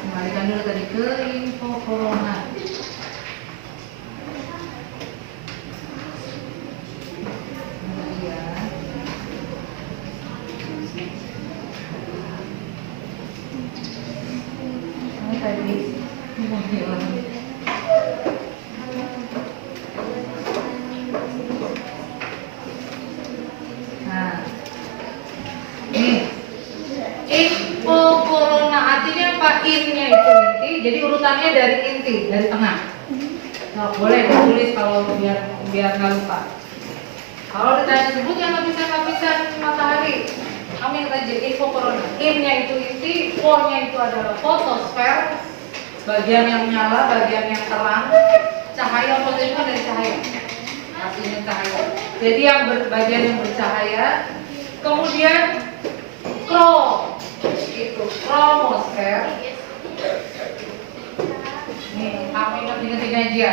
Kembalikan dulu tadi ke info corona. Nah, ini info corona artinya apa? In-nya itu inti, jadi urutannya dari inti, dari tengah. Nah, boleh ditulis kalau biar nggak lupa. Kalau ditanya sebut yang lapisan matahari, kami yang tadi info corona. In-nya itu inti, core-nya itu adalah fotosfer, bagian yang nyala, bagian yang terang. Cahaya foto itu kan dari cahaya, artinya cahaya. Jadi yang bagian yang bercahaya. Kemudian itu kromosfer. Nih, kamu ingat aja.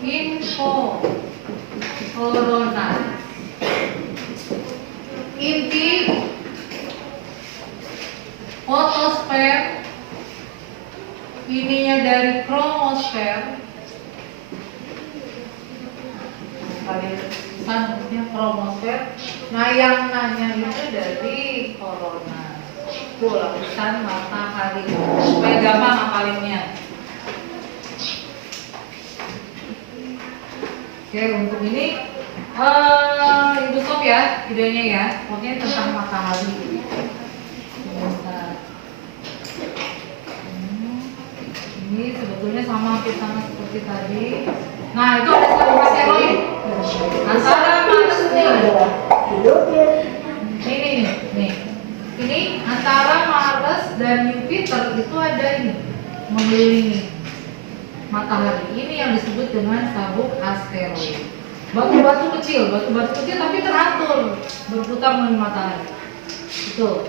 Info corona. Inti fotosfer, ininya dari kromosfer. Maksudnya kromosfer. Nah yang nanya itu dari corona. Itu lapisan matahari. Supaya gampang ngapalinnya. Oke, untuk ini Ibu stop ya videonya ya. Pokoknya tentang matahari. Ini sebetulnya sama seperti tadi. Nah, itu ada satu asteroid antara Mars nih. Ini antara Mars dan Jupiter itu ada ini mengelilingi matahari. Ini yang disebut dengan sabuk asteroid. Batu-batu kecil tapi teratur berputar melalui matahari. Itu.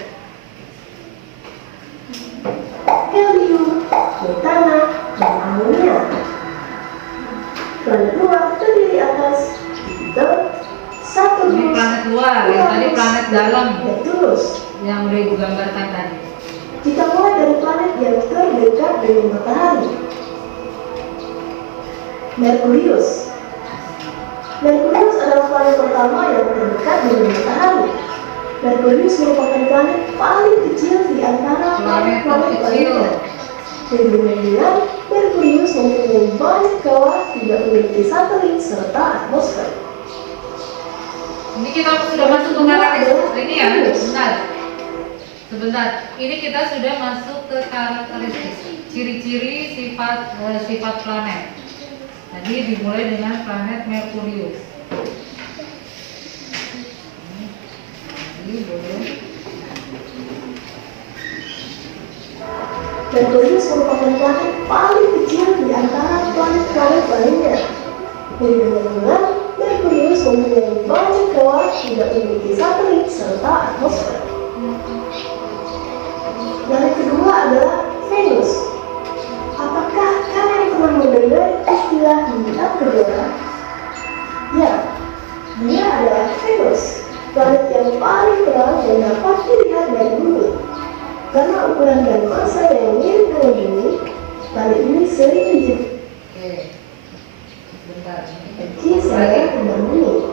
Helium, metana, dan amonia. Planet luar terdiri atas Jupiter, Ini Saturnus, planet luar, yang tadi planet dalam Neptunus. yang udah ibu gambarkan tadi. Kita mulai dari planet yang terdekat dengan matahari. Merkurius, dari matahari. Merkurius merupakan planet paling kecil di antara planet-planet lainnya. Dengan Merkurius mempunyai banyak kawah, tidak memiliki satelit serta atmosfer. Ini kita sudah masuk ke karakteristik ini ya, sebentar. Ini kita sudah masuk ke karakteristik, ciri-ciri sifat planet. Tadi dimulai dengan planet Merkurius. Ini boleh. Merkurius merupakan planet paling kecil di antara planet-planet lainnya. Dengan Merkurius mempunyai banyak kawah, tidak memiliki satelit serta atmosfer. Planet kedua adalah Venus. Apakah kalian pernah mendengar istilah bintang kejora? Ya, dia adalah Venus, planet yang paling terang dan dapat dilihat dari bumi. Karena ukuran dan massa yang mirip dengan bumi, planet ini sering disebut saya tentang bumi.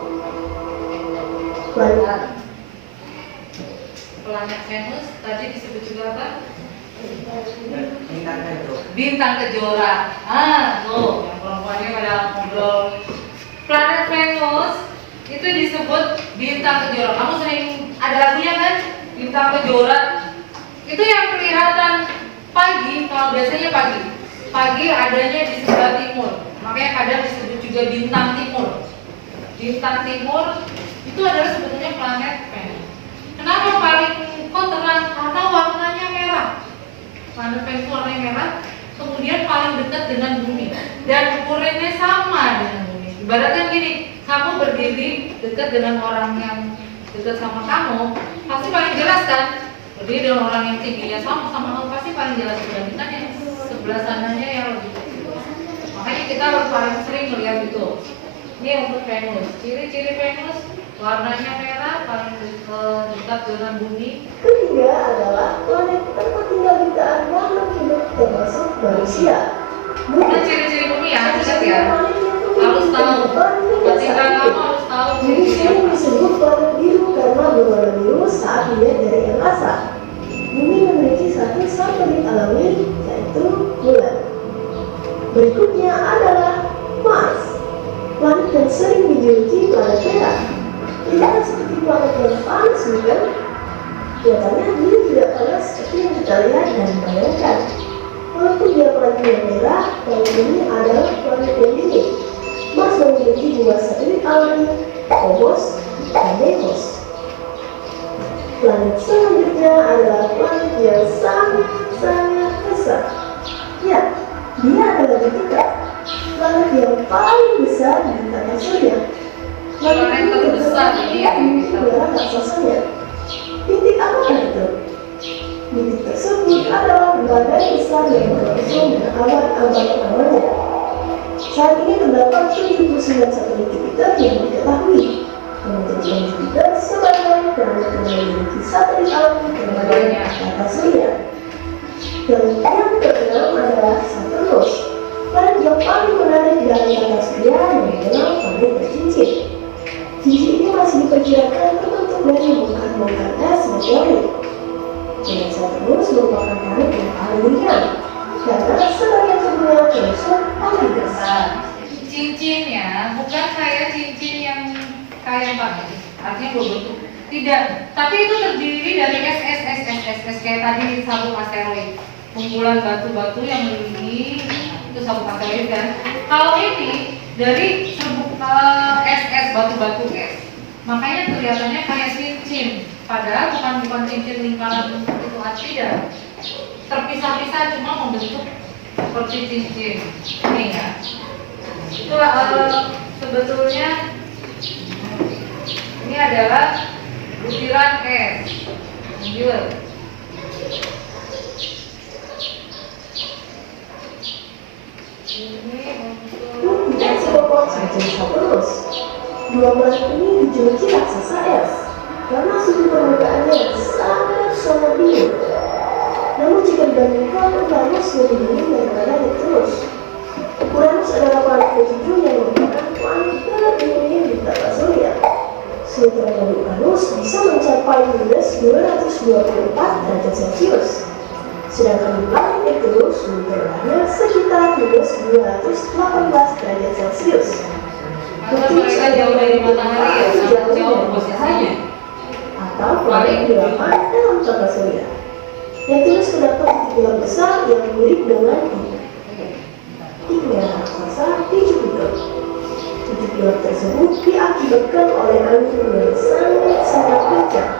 Planet Venus tadi disebut juga apa? Bintang kejora. Bintang kejora. Tuh, yang perempuannya pada ngobrol. Planet Venus itu disebut bintang kejora. Kamu sering ada lagunya kan? Bintang kejora. Itu yang kelihatan pagi, kalau biasanya pagi. Pagi adanya di sebelah timur. Makanya kadang disebut juga bintang timur. Bintang timur itu adalah sebetulnya planet Venus. Kenapa paling kok terang? Karena warnanya merah. Planet Venus warnanya merah, kemudian paling dekat dengan bumi dan ukurannya sama dengan bumi. Ibaratnya gini, kamu berdiri dekat dengan orang yang dekat sama kamu, pasti paling jelas kan? Berdiri dengan orang yang tingginya sama kamu pasti paling jelas dibandingkan yang sebelah sananya yang lebih kecil. Makanya kita paling sering melihat itu. Ini untuk Venus. Ciri-ciri Venus warnanya merah, paling dekat dengan bumi. Ketiga adalah planet tempat tinggal jutaan makhluk hidup termasuk manusia. Nah, ciri-ciri bumi ya, ingat ya. Harus tahu. Ketika kamu harus tahu Bumi ciri-ciri apa. disebut planet biru karena berwarna biru saat dilihat dari angkasa. Bumi memiliki satu satelit alami, yaitu bulan. Berikutnya adalah Mars, planet yang sering dijuluki planet merah. Tidak seperti planet yang panas, bukan? Kelihatannya dia tidak panas seperti yang kita lihat dan bayangkan. Walaupun dia planetnya merah, planet ini adalah planet yang dingin. Mars memiliki dua satelit alami, Phobos dan Deimos. Planet selanjutnya adalah planet yang sangat besar. Ya, dia adalah Jupiter, planet yang paling besar di tata surya. Planet terbesar ini ya, udara raksasanya. Titik apa itu? Titik tersebut adalah badai besar yang berlangsung dengan abad-abad lamanya. Saat ini terdapat 79 satelit Jupiter yang diketahui, yang menjadikan Jupiter sebagai planet yang memiliki satelit alami terbanyak tata surya. Dan yang keenam adalah Saturnus, planet yang paling menarik dari tata surya yang dikenal planet bercincin. Cincin ini masih diperkirakan terbentuk dari bongkar-bongkar es meteorit. Dan Saturnus merupakan planet yang paling ringan, karena sebagian tubuhnya terusuk paling besar. Cincinnya bukan kayak cincin yang kayak pakai, artinya berbentuk. Tidak, tapi itu terdiri dari es kayak tadi sabuk asteroid, kumpulan batu-batu yang mengelilingi itu sabuk asteroid kan. Kalau ini dari serbuk es batu-batu es, makanya kelihatannya kayak cincin. Padahal bukan cincin lingkaran itu tidak, terpisah-pisah cuma membentuk seperti cincin. Ini ya. Itulah sebetulnya ini adalah butiran es. Lanjut. Dan sepokok saja Saturnus. Dua planet ini dijuluki raksasa es karena suhu permukaannya yang sangat dingin. Namun jika dibandingkan, Uranus lebih dingin daripada Neptunus. Uranus adalah planet ketujuh yang merupakan planet terdingin di tata surya. Suhu terhadap Uranus -224 derajat Celcius. Sedangkan di planet itu suhu terendah sekitar -218 derajat Celcius. Karena mereka jauh dari matahari ya, sangat jauh posisinya. Atau planet delapan dalam tata surya. Neptunus terdapat titik bulan besar yang mirip dengan tinggian raksasa di Jupiter. Titik bulan tersebut diakibatkan oleh angin yang sangat kencang.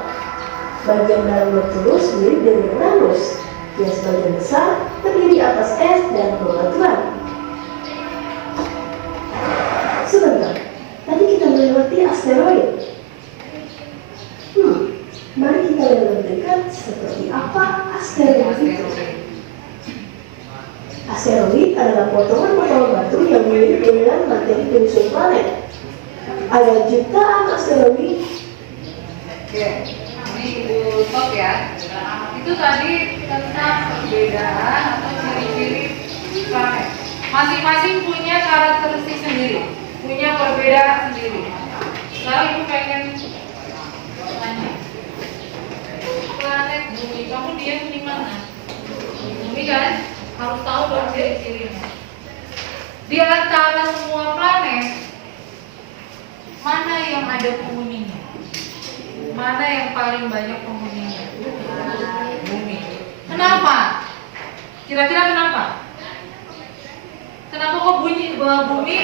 Bagian dalam Neptunus mirip dengan Uranus, yang sebagian besar terdiri atas es dan bebatuan. Sebentar, tadi kita melewati asteroid. Mari kita lihat lebih dekat seperti apa asteroid itu. Asteroid adalah potongan-potongan batu yang mirip dengan materi penyusun planet. Ada jutaan asteroid. Oke, ini Ibu Top ya. Itu tadi tentang perbedaan atau ciri-ciri planet. Masing-masing punya karakteristik sendiri, punya perbedaan sendiri. Sekarang Ibu pengen tanya, planet Bumi, kamu diam di mana? Bumi kan harus tahu dong ciri-cirinya. Di antara semua planet, mana yang ada penghuninya? Mana yang paling banyak penghuninya? Bumi. Kenapa? Kira-kira kenapa? Kenapa kok bumi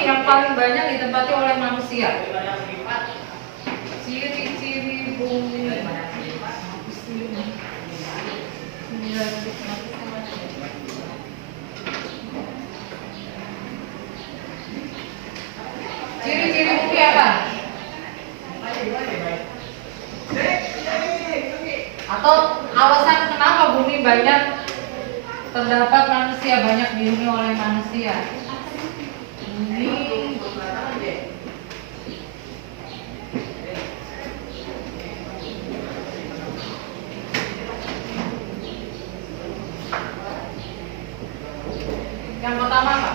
yang paling banyak ditempati oleh manusia? Ciri-ciri bumi. Ciri-ciri bumi apa? Atau alasan kenapa bumi banyak terdapat manusia, banyak dihuni oleh manusia? Bumi yang pertama apa?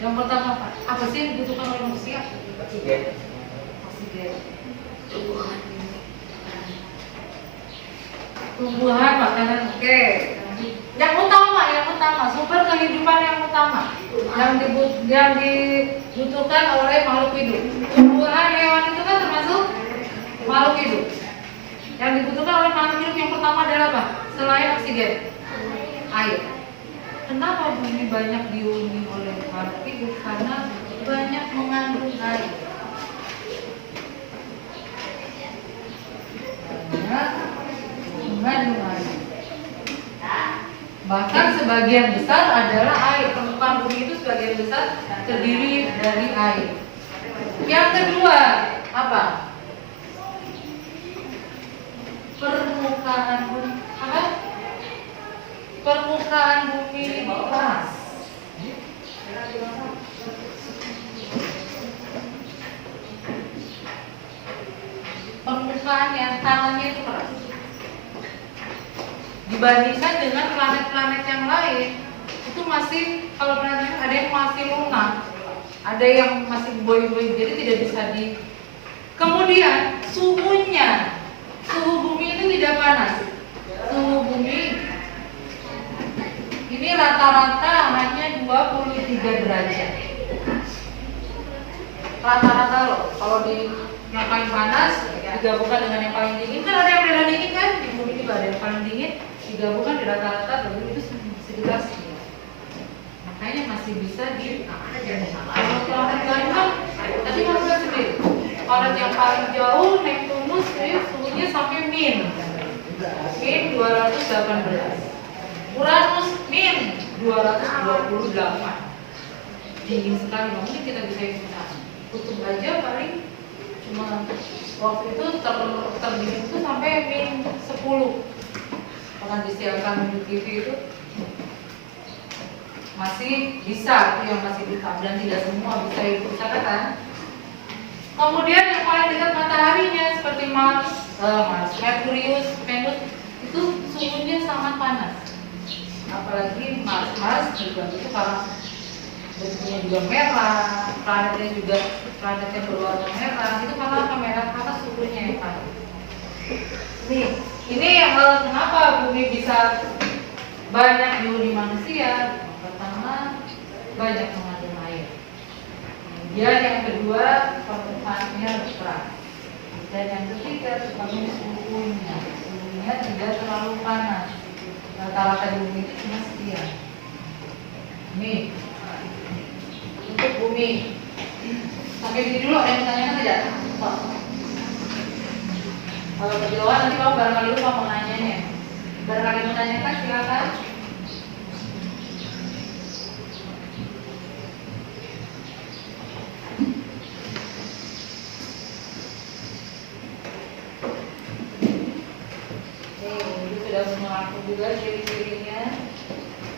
Yang pertama apa? Apa sih yang dibutuhkan oleh manusia? Oksigen. Oksigen. Tumbuhan, makanan, oke. Yang utama, sumber kehidupan yang utama, yang dibutuhkan oleh makhluk hidup. Tumbuhan, hewan itu kan termasuk makhluk hidup. Yang dibutuhkan oleh makhluk hidup yang pertama adalah apa? Selain oksigen, air. Kenapa bumi banyak dihuni oleh makhluk hidup? Karena banyak mengandung air. Mengandung air. Bahkan sebagian besar adalah air. Permukaan bumi itu sebagian besar terdiri dari air. Yang kedua, apa? Permukaan bumi. Apa? Permukaan bumi panas. Permukaan yang tangannya itu keras. Dibandingkan dengan planet-planet yang lain, itu masih, kalau planet ada yang masih lunak, ada yang masih boy-boy, jadi tidak bisa di. Kemudian suhunya, suhu bumi itu tidak panas. Suhu bumi ini rata-rata hanya 23 derajat. Rata-rata loh. Kalau di yang paling panas digabungkan dengan yang paling dingin, kan ada yang daerah dingin kan? Di bumi juga ada yang paling dingin, digabungkan di rata-rata bumi itu sekitar sekian. Makanya masih bisa di. Kalau planet lain kan tadi kan sendiri. Planet yang paling jauh Neptunus suhunya sampai min 218. Uranus min 228. Dingin sekali, mungkin kita bisa hitung. Kutub aja paling cuma waktu itu terdingin itu sampai min 10. Pernah disiarkan di TV itu masih bisa, itu yang masih bisa, dan tidak semua bisa ikut catatan. Kemudian yang paling dekat mataharinya seperti Mars, Merkurius, Venus itu suhunya sangat panas. Apalagi Mars juga itu karena bentuknya juga merah, planetnya juga planet yang berwarna merah. Itu karena apa? Merah karena suhunya yang panas. Nih, ini kenapa bumi bisa banyak dihuni manusia? Pertama, banyak mengandung air. Kemudian yang kedua, permukaannya keras. Dan yang ketiga, suhunya suhunya tidak terlalu panas. Rata-rata di bumi itu cuma sekian. Nih, untuk bumi. Sampai sini dulu, ada yang ditanyakan tidak? Kalau berjawab nanti kamu barangkali lupa mau nanyanya. Barangkali mau tanyakan silakan. Ini sudah mengaku juga ciri-cirinya.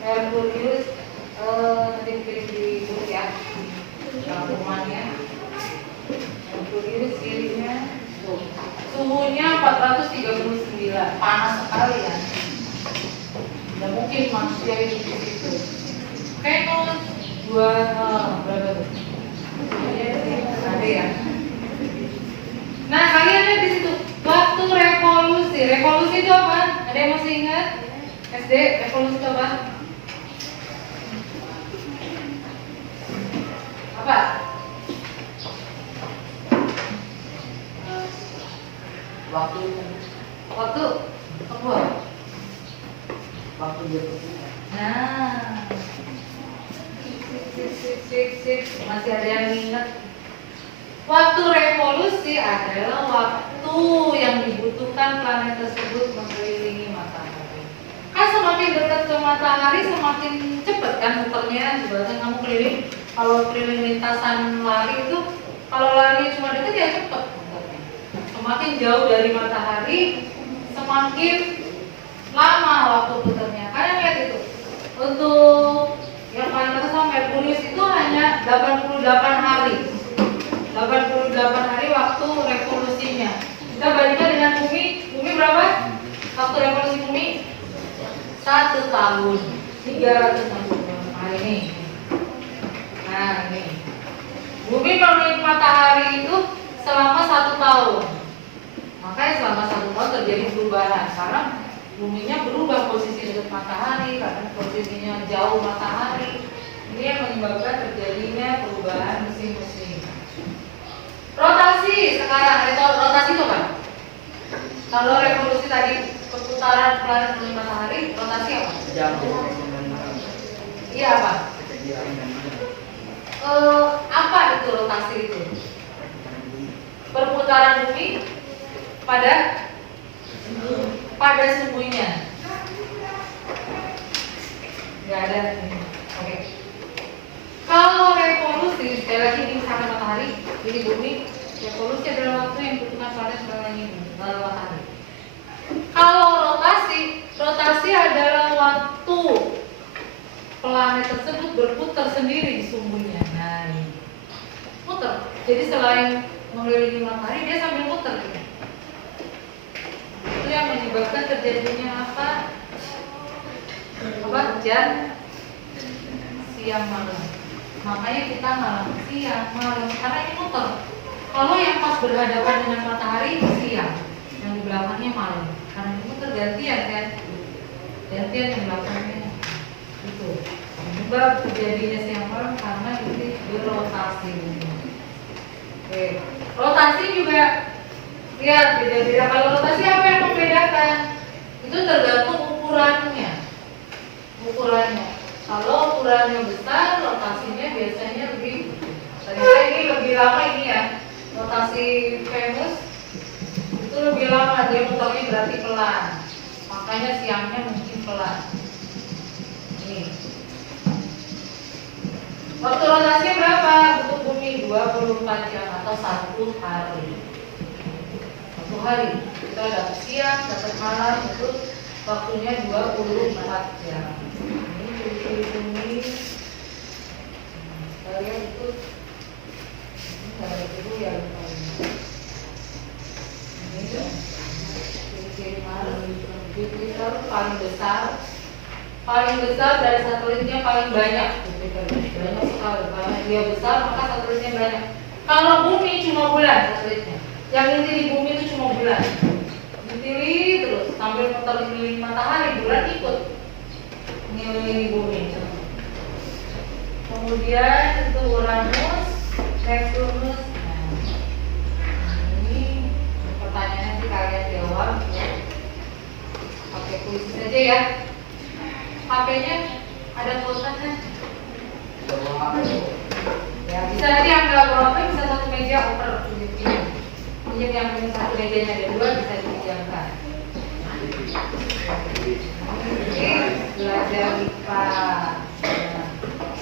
Merkurius nanti kirim di buku ya. Rangkumannya. Merkurius cirinya suhunya 439, panas sekali ya. Tidak mungkin manusia hidup di situ. Venus berapa tuh? Ada ya. Nah kalian lihat di situ waktu revolusi. Revolusi itu apa? Ada yang masih ingat? SD revolusi itu apa? Apa? Waktu apa? waktu dia berputar. Nah, sip. Masih ada yang ingat? Waktu revolusi adalah waktu yang dibutuhkan planet tersebut mengelilingi matahari. Kan semakin dekat ke matahari semakin cepat kan muternya. Ibaratnya kamu keliling, kalau keliling lintasan lari itu, kalau lari cuma dekat ya cepat muternya. Semakin jauh dari matahari, semakin lama waktu putarnya. Kalian lihat itu. Untuk yang paling atas sama Merkurius itu hanya 88 hari. 88 hari waktu revolusinya. Kita bandingkan dengan bumi. Bumi berapa? Waktu revolusi bumi 1 tahun 360 hari ini. Nah ini bumi mengelilingi matahari itu selama 1 tahun. Makanya selama 1 tahun terjadi perubahan karena buminya berubah posisi dekat matahari, karena posisinya jauh matahari. Ini yang menyebabkan terjadinya perubahan musim-musim. Rotasi sekarang, rotasi itu apa? Kalau revolusi tadi perputaran planet mengelilingi matahari, rotasi apa? Jauh. Iya apa? Apa itu rotasi itu? Perputaran bumi pada suhunya. Nggak ada. Oke. Kalau revolusi, sekali lagi ini misalkan matahari, ini bumi. Revolusi adalah waktu yang dibutuhkan planet mengelilingi matahari. Kalau rotasi adalah waktu planet tersebut berputar sendiri di sumbunya. Nah, ini putar. Jadi selain mengelilingi matahari, dia sambil putar. Itu yang menyebabkan terjadinya apa? Jam siang malam. Makanya kita malam siang malam karena ini putar. Kalau yang pas berhadapan dengan matahari siang, yang di belakangnya malam. Karena ini putar gantian kan? Gantian yang belakangnya itu. Sebab terjadinya siang malam karena itu berotasi. Oke. Rotasi juga lihat beda-beda. Kalau rotasi apa yang membedakan? Itu tergantung ukurannya. Kalau ukurannya besar, rotasinya biasanya lebih. Ternyata ini lebih lama ini ya. Rotasi Venus itu lebih lama, dia putarnya berarti pelan. Makanya siangnya mungkin pelan. Nih. Waktu rotasinya berapa? Untuk bumi 24 jam atau 1 hari. 1 hari. Kita dapat siang, dapat malam, itu waktunya 24 jam. Ini ciri-ciri bumi. Kalian itu dulu ya. Ini ya. Ciri-ciri malam. Jupiter paling besar dari satelitnya paling banyak. Banyak sekali. dia besar maka satelitnya banyak. Kalau bumi cuma bulan satelitnya, yang inti di bumi itu cuma bulan, dipilih terus sambil muter keliling matahari, bulan ikut ngelilingi bumi. Kemudian itu Uranus, Neptunus. Nah, ini pertanyaannya sih kalian jawab ya. Pakai puisi saja ya. HP-nya ada kuota kan? Ya bisa nanti angka berapa bisa satu meja oper pinjam yang punya satu mejanya ada dua bisa dipinjamkan. Oke, belajar IPA.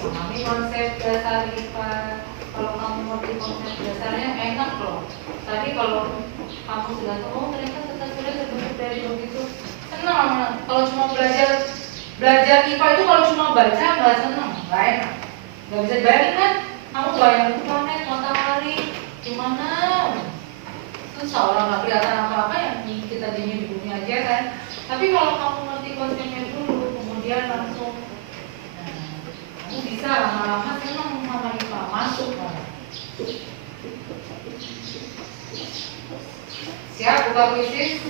Memahami konsep dasar IPA. Kalau kamu ngerti konsep dasarnya enak loh. Tadi kalau kamu sudah tahu ternyata tata surya terbentuk dari begitu, senang. Kalau cuma belajar IPA itu kalau cuma baca nggak senang, nggak enak. Nggak bisa dibayangin kan? Kamu bayangin planet, matahari, gimana? Susah, orang nggak kelihatan apa-apa yang kita di bumi aja kan. Tapi kalau kamu ngerti konsepnya dulu, kemudian langsung, kamu bisa lama-lama senang sama IPA, masuk malah. Siap buka kuisis?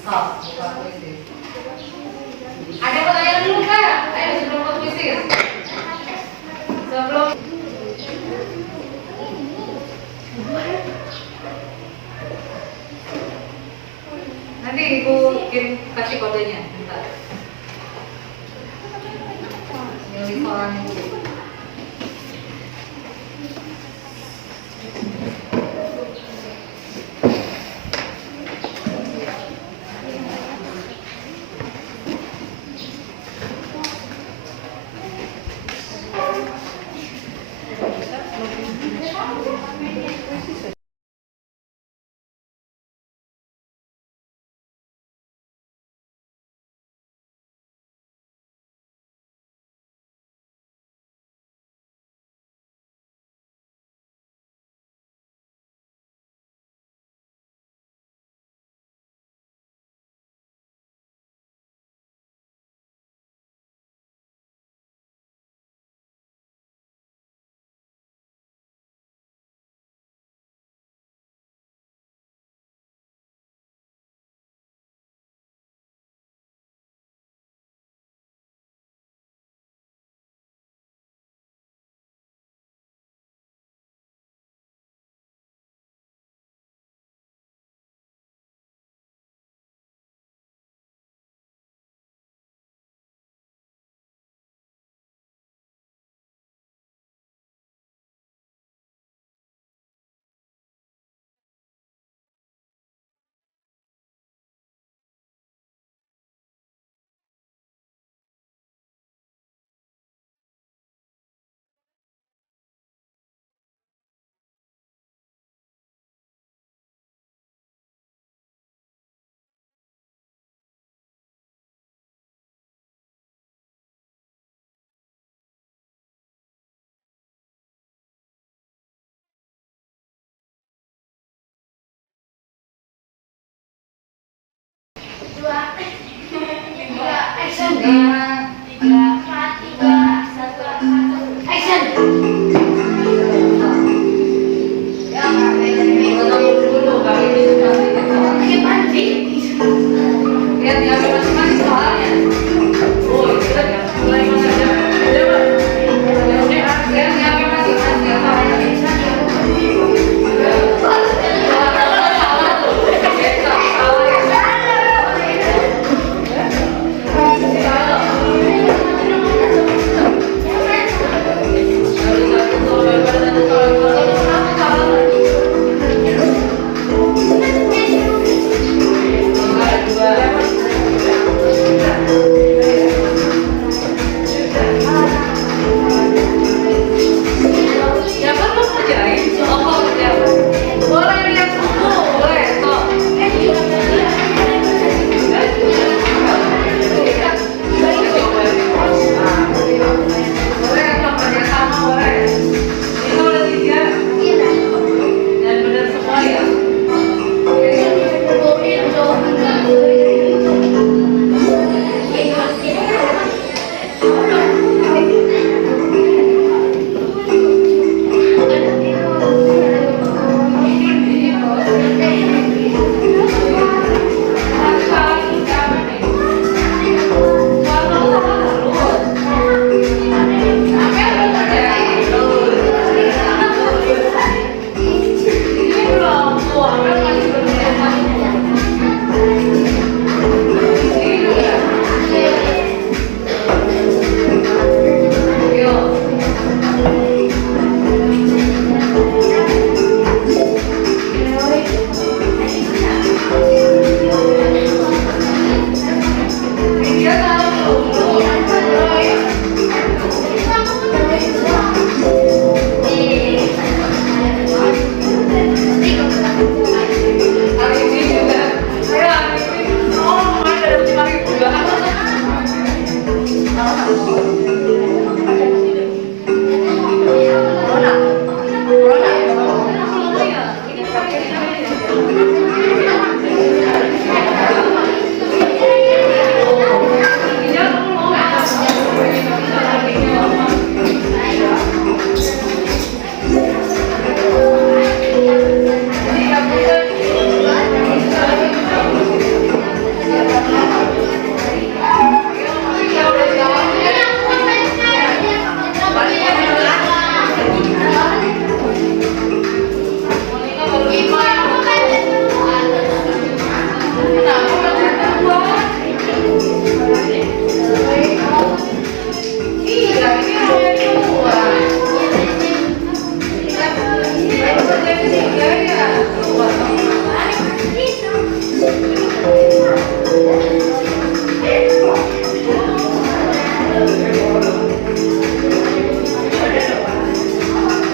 Stop, buka kuisis. Ada pertanyaan dulu kak? Ayo sebelum buka kuisis. Sebelum nanti ibu kirim kasih kodenya, bentar. Milih soalnya ibu.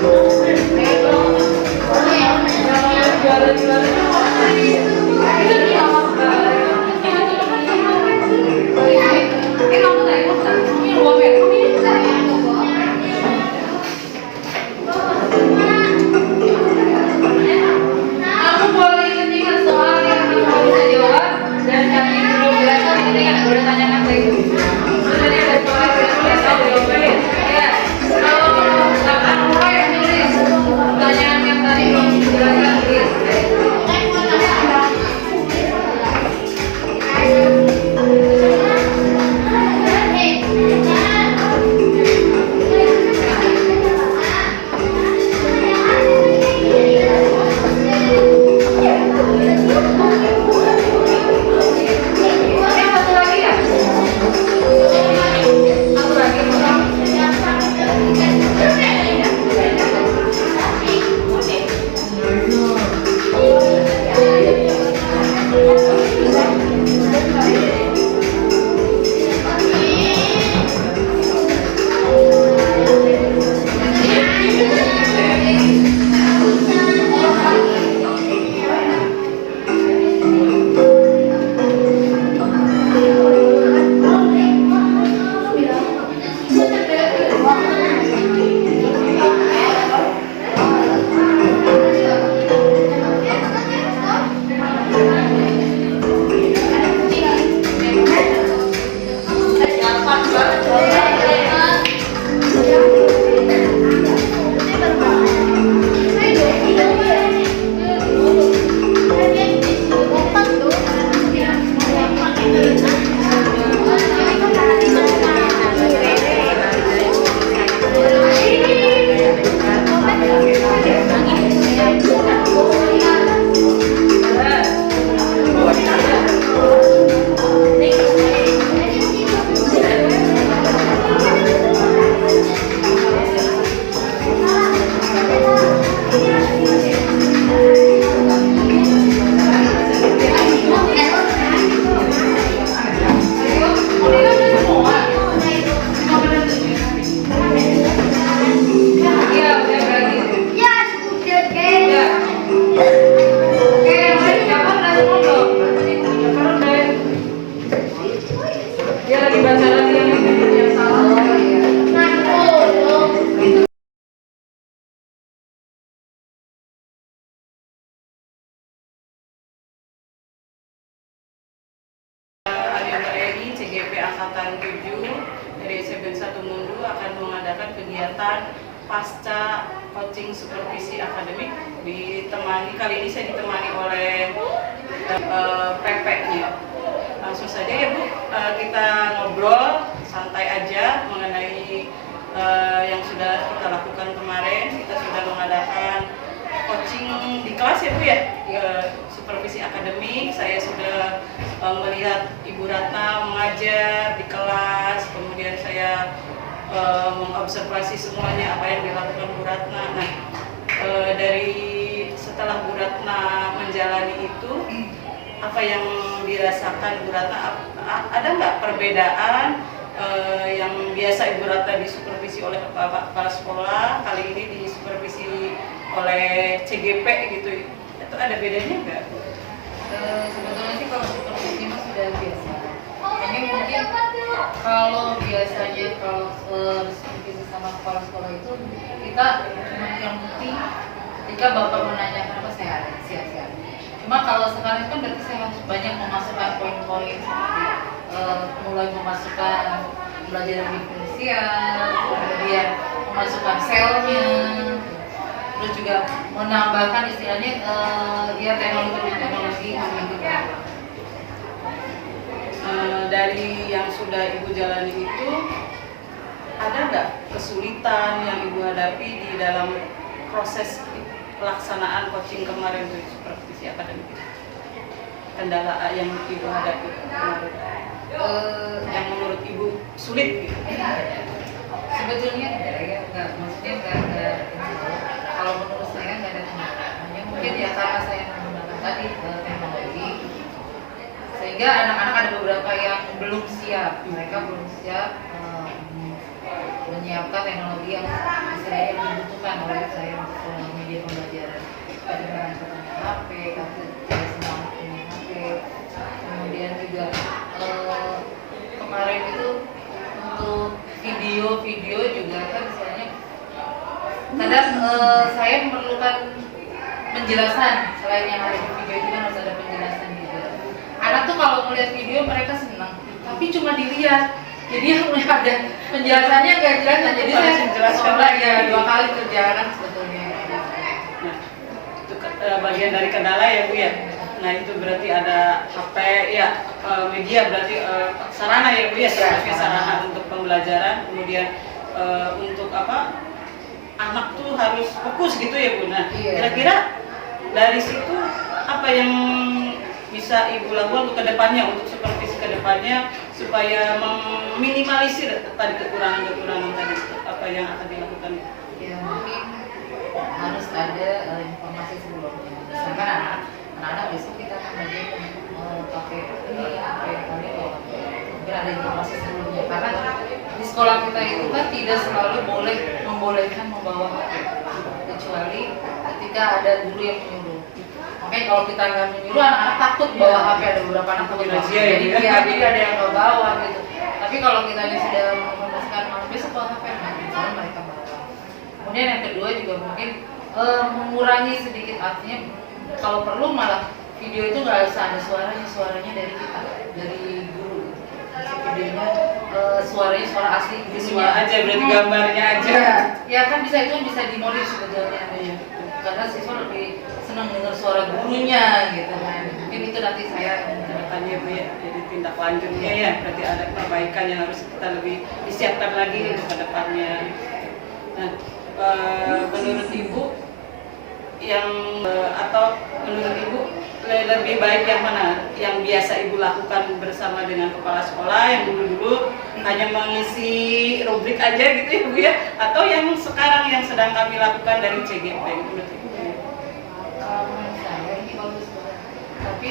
Aku boleh ketinggalan soal yang kamu bisa jawab dan yang belum belajar ketinggalan boleh tanyakan lagi. Sudah ada tulis ada jawabannya. Ya. Kalau akan mulai tulis pertanyaan yang tadi belum dijelaskan tulis. Satu lagi ya? Satu lagi. Dia lagi baca lagi yang salah. Oh, iya. Ariana Eri, CGP Angkatan 7 dari SMP 1 Mundu akan mengadakan kegiatan pasca coaching supervisi akademik ditemani, kali ini saya ditemani oleh PP-nya. Langsung saja ya Bu, kita ngobrol santai aja mengenai yang sudah kita lakukan kemarin. Kita sudah mengadakan coaching di kelas ya Bu ya, supervisi akademik. Saya sudah melihat Ibu Ratna mengajar di kelas, kemudian saya mengobservasi semuanya apa yang dilakukan Bu Ratna. Nah, dari setelah Bu Ratna menjalani itu, apa yang dirasakan Bu Ratna? Ada nggak perbedaan yang biasa Ibu Ratna disupervisi oleh kepala sekolah, kali ini disupervisi oleh CGP gitu? Itu ada bedanya nggak? Sebetulnya sih kalau supervisi mah sudah biasa. Hanya mungkin kalau biasanya kalau supervisi sama kepala sekolah itu kita cuma yang penting ketika bapak menanyakan apa saya ada siap-siap. Cuma kalau sekarang kan berarti saya harus banyak memasukkan poin-poin seperti mulai memasukkan pelajaran diferensial, kemudian memasukkan selnya, terus juga menambahkan istilahnya ya teknologi gitu. Dari yang sudah Ibu jalani itu, ada nggak kesulitan yang Ibu hadapi di dalam proses pelaksanaan coaching kemarin itu supervisi akademik? Kendala yang Ibu hadapi kemarin, yang menurut Ibu sulit gitu? Sebetulnya enggak, maksudnya enggak. Kalau menurut saya enggak ada kendala. Hanya mungkin ya karena saya menggunakan tadi teknologi, sehingga anak-anak ada beberapa yang belum siap. Mereka belum siap menyiapkan teknologi yang istilahnya dibutuhkan diperbolehkan oleh saya media pembelajaran. Ketinggalan punya HP, tapi tidak semua anak punya HP. Kemudian juga kemarin itu untuk video juga kan misalnya kadang saya memerlukan penjelasan selain yang ada di video itu kan harus ada penjelasan juga. Anak tuh kalau melihat video mereka senang, tapi cuma dilihat. Jadi yang ada penjelasannya nggak jelas, nah, jadi saya menjelaskan coba lagi. ya 2 kali kerjaan sebetulnya. Nah, itu bagian dari kendala ya Bu ya. Nah itu berarti ada HP ya, media berarti sarana ya Bu ya, sebagai sarana untuk pembelajaran. Kemudian untuk apa, anak tuh harus fokus gitu ya Bu. Nah kira-kira dari situ apa yang bisa Ibu lakukan untuk kedepannya, untuk supervisi kedepannya supaya meminimalisir tadi kekurangan tadi, apa yang akan dilakukan? Ya mungkin harus ada informasi sebelumnya. Misalkan anak-anak besok kita akan belajar pakai ini, pakai mungkin ada informasi sebelumnya. Karena di sekolah kita itu kan tidak selalu membolehkan membawa HP, kecuali ketika ada guru yang menyuruh. Makanya kalau kita nggak menyuruh, anak-anak takut bawa HP, ada beberapa anak takut bawa HP. Jadi ada yang nggak bawa gitu. Tapi kalau kita ini sudah memutuskan besok bawa HP, misalnya mereka bawa. Kemudian yang kedua juga mungkin mengurangi sedikit, artinya kalau perlu malah video itu nggak usah ada suaranya dari kita, dari guru. Videonya suaranya suara asli gurunya. Suara aja berarti gambarnya aja. Ya kan bisa, itu kan bisa dimodif sebetulnya. Karena siswa lebih senang dengar suara gurunya gitu kan. Mungkin itu nanti saya Kedepannya Bu ya, jadi tindak lanjutnya ya, berarti ada perbaikan yang harus kita lebih disiapkan lagi untuk kedepannya. Nah, menurut Ibu yang atau menurut Ibu lebih baik yang mana? Yang biasa Ibu lakukan bersama dengan kepala sekolah yang dulu hanya mengisi rubrik aja gitu ya Bu ya, atau yang sekarang yang sedang kami lakukan dari CGP menurut Ibu? Kalau menurut saya ini bagus banget. Tapi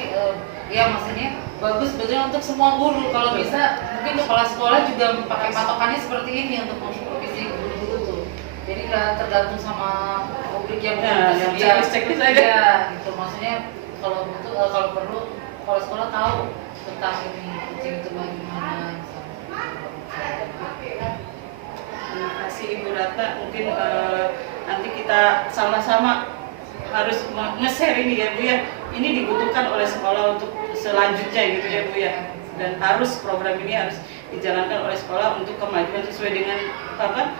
ya maksudnya bagus sebetulnya untuk semua guru. Kalau bisa mungkin kepala sekolah juga pakai patokannya seperti ini untuk mengsupervisi guru-guru tuh. Jadi nggak tergantung sama rubrik yang yang checklist aja. Ya, gitu. Maksudnya kalau butuh, kalau perlu kepala sekolah tahu tentang ini kucing itu bagaimana. Terima kasih Ibu Ratna. Mungkin nanti kita sama-sama harus nge-share ini ya Bu ya. Ini dibutuhkan oleh sekolah untuk selanjutnya gitu ya Bu ya. Dan program ini harus dijalankan oleh sekolah untuk kemajuan sesuai dengan apa,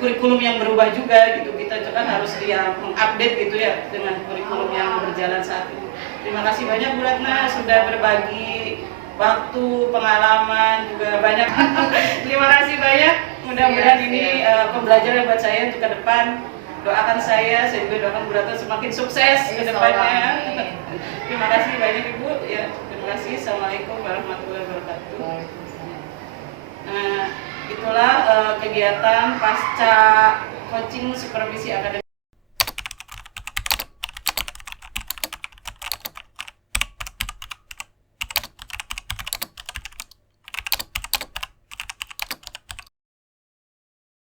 kurikulum yang berubah juga gitu. Kita kan harus mengupdate gitu ya dengan kurikulum yang berjalan saat ini. Terima kasih banyak Bu Ratna sudah berbagi waktu, pengalaman juga banyak. Terima kasih banyak. Mudah-mudahan ini pembelajaran buat saya untuk ke depan. Doakan saya juga doakan Bu Ratna semakin sukses ke depannya. Terima kasih banyak Ibu ya. Terima kasih. Assalamualaikum warahmatullahi wabarakatuh. Nah, itulah kegiatan pasca coaching supervisi akademik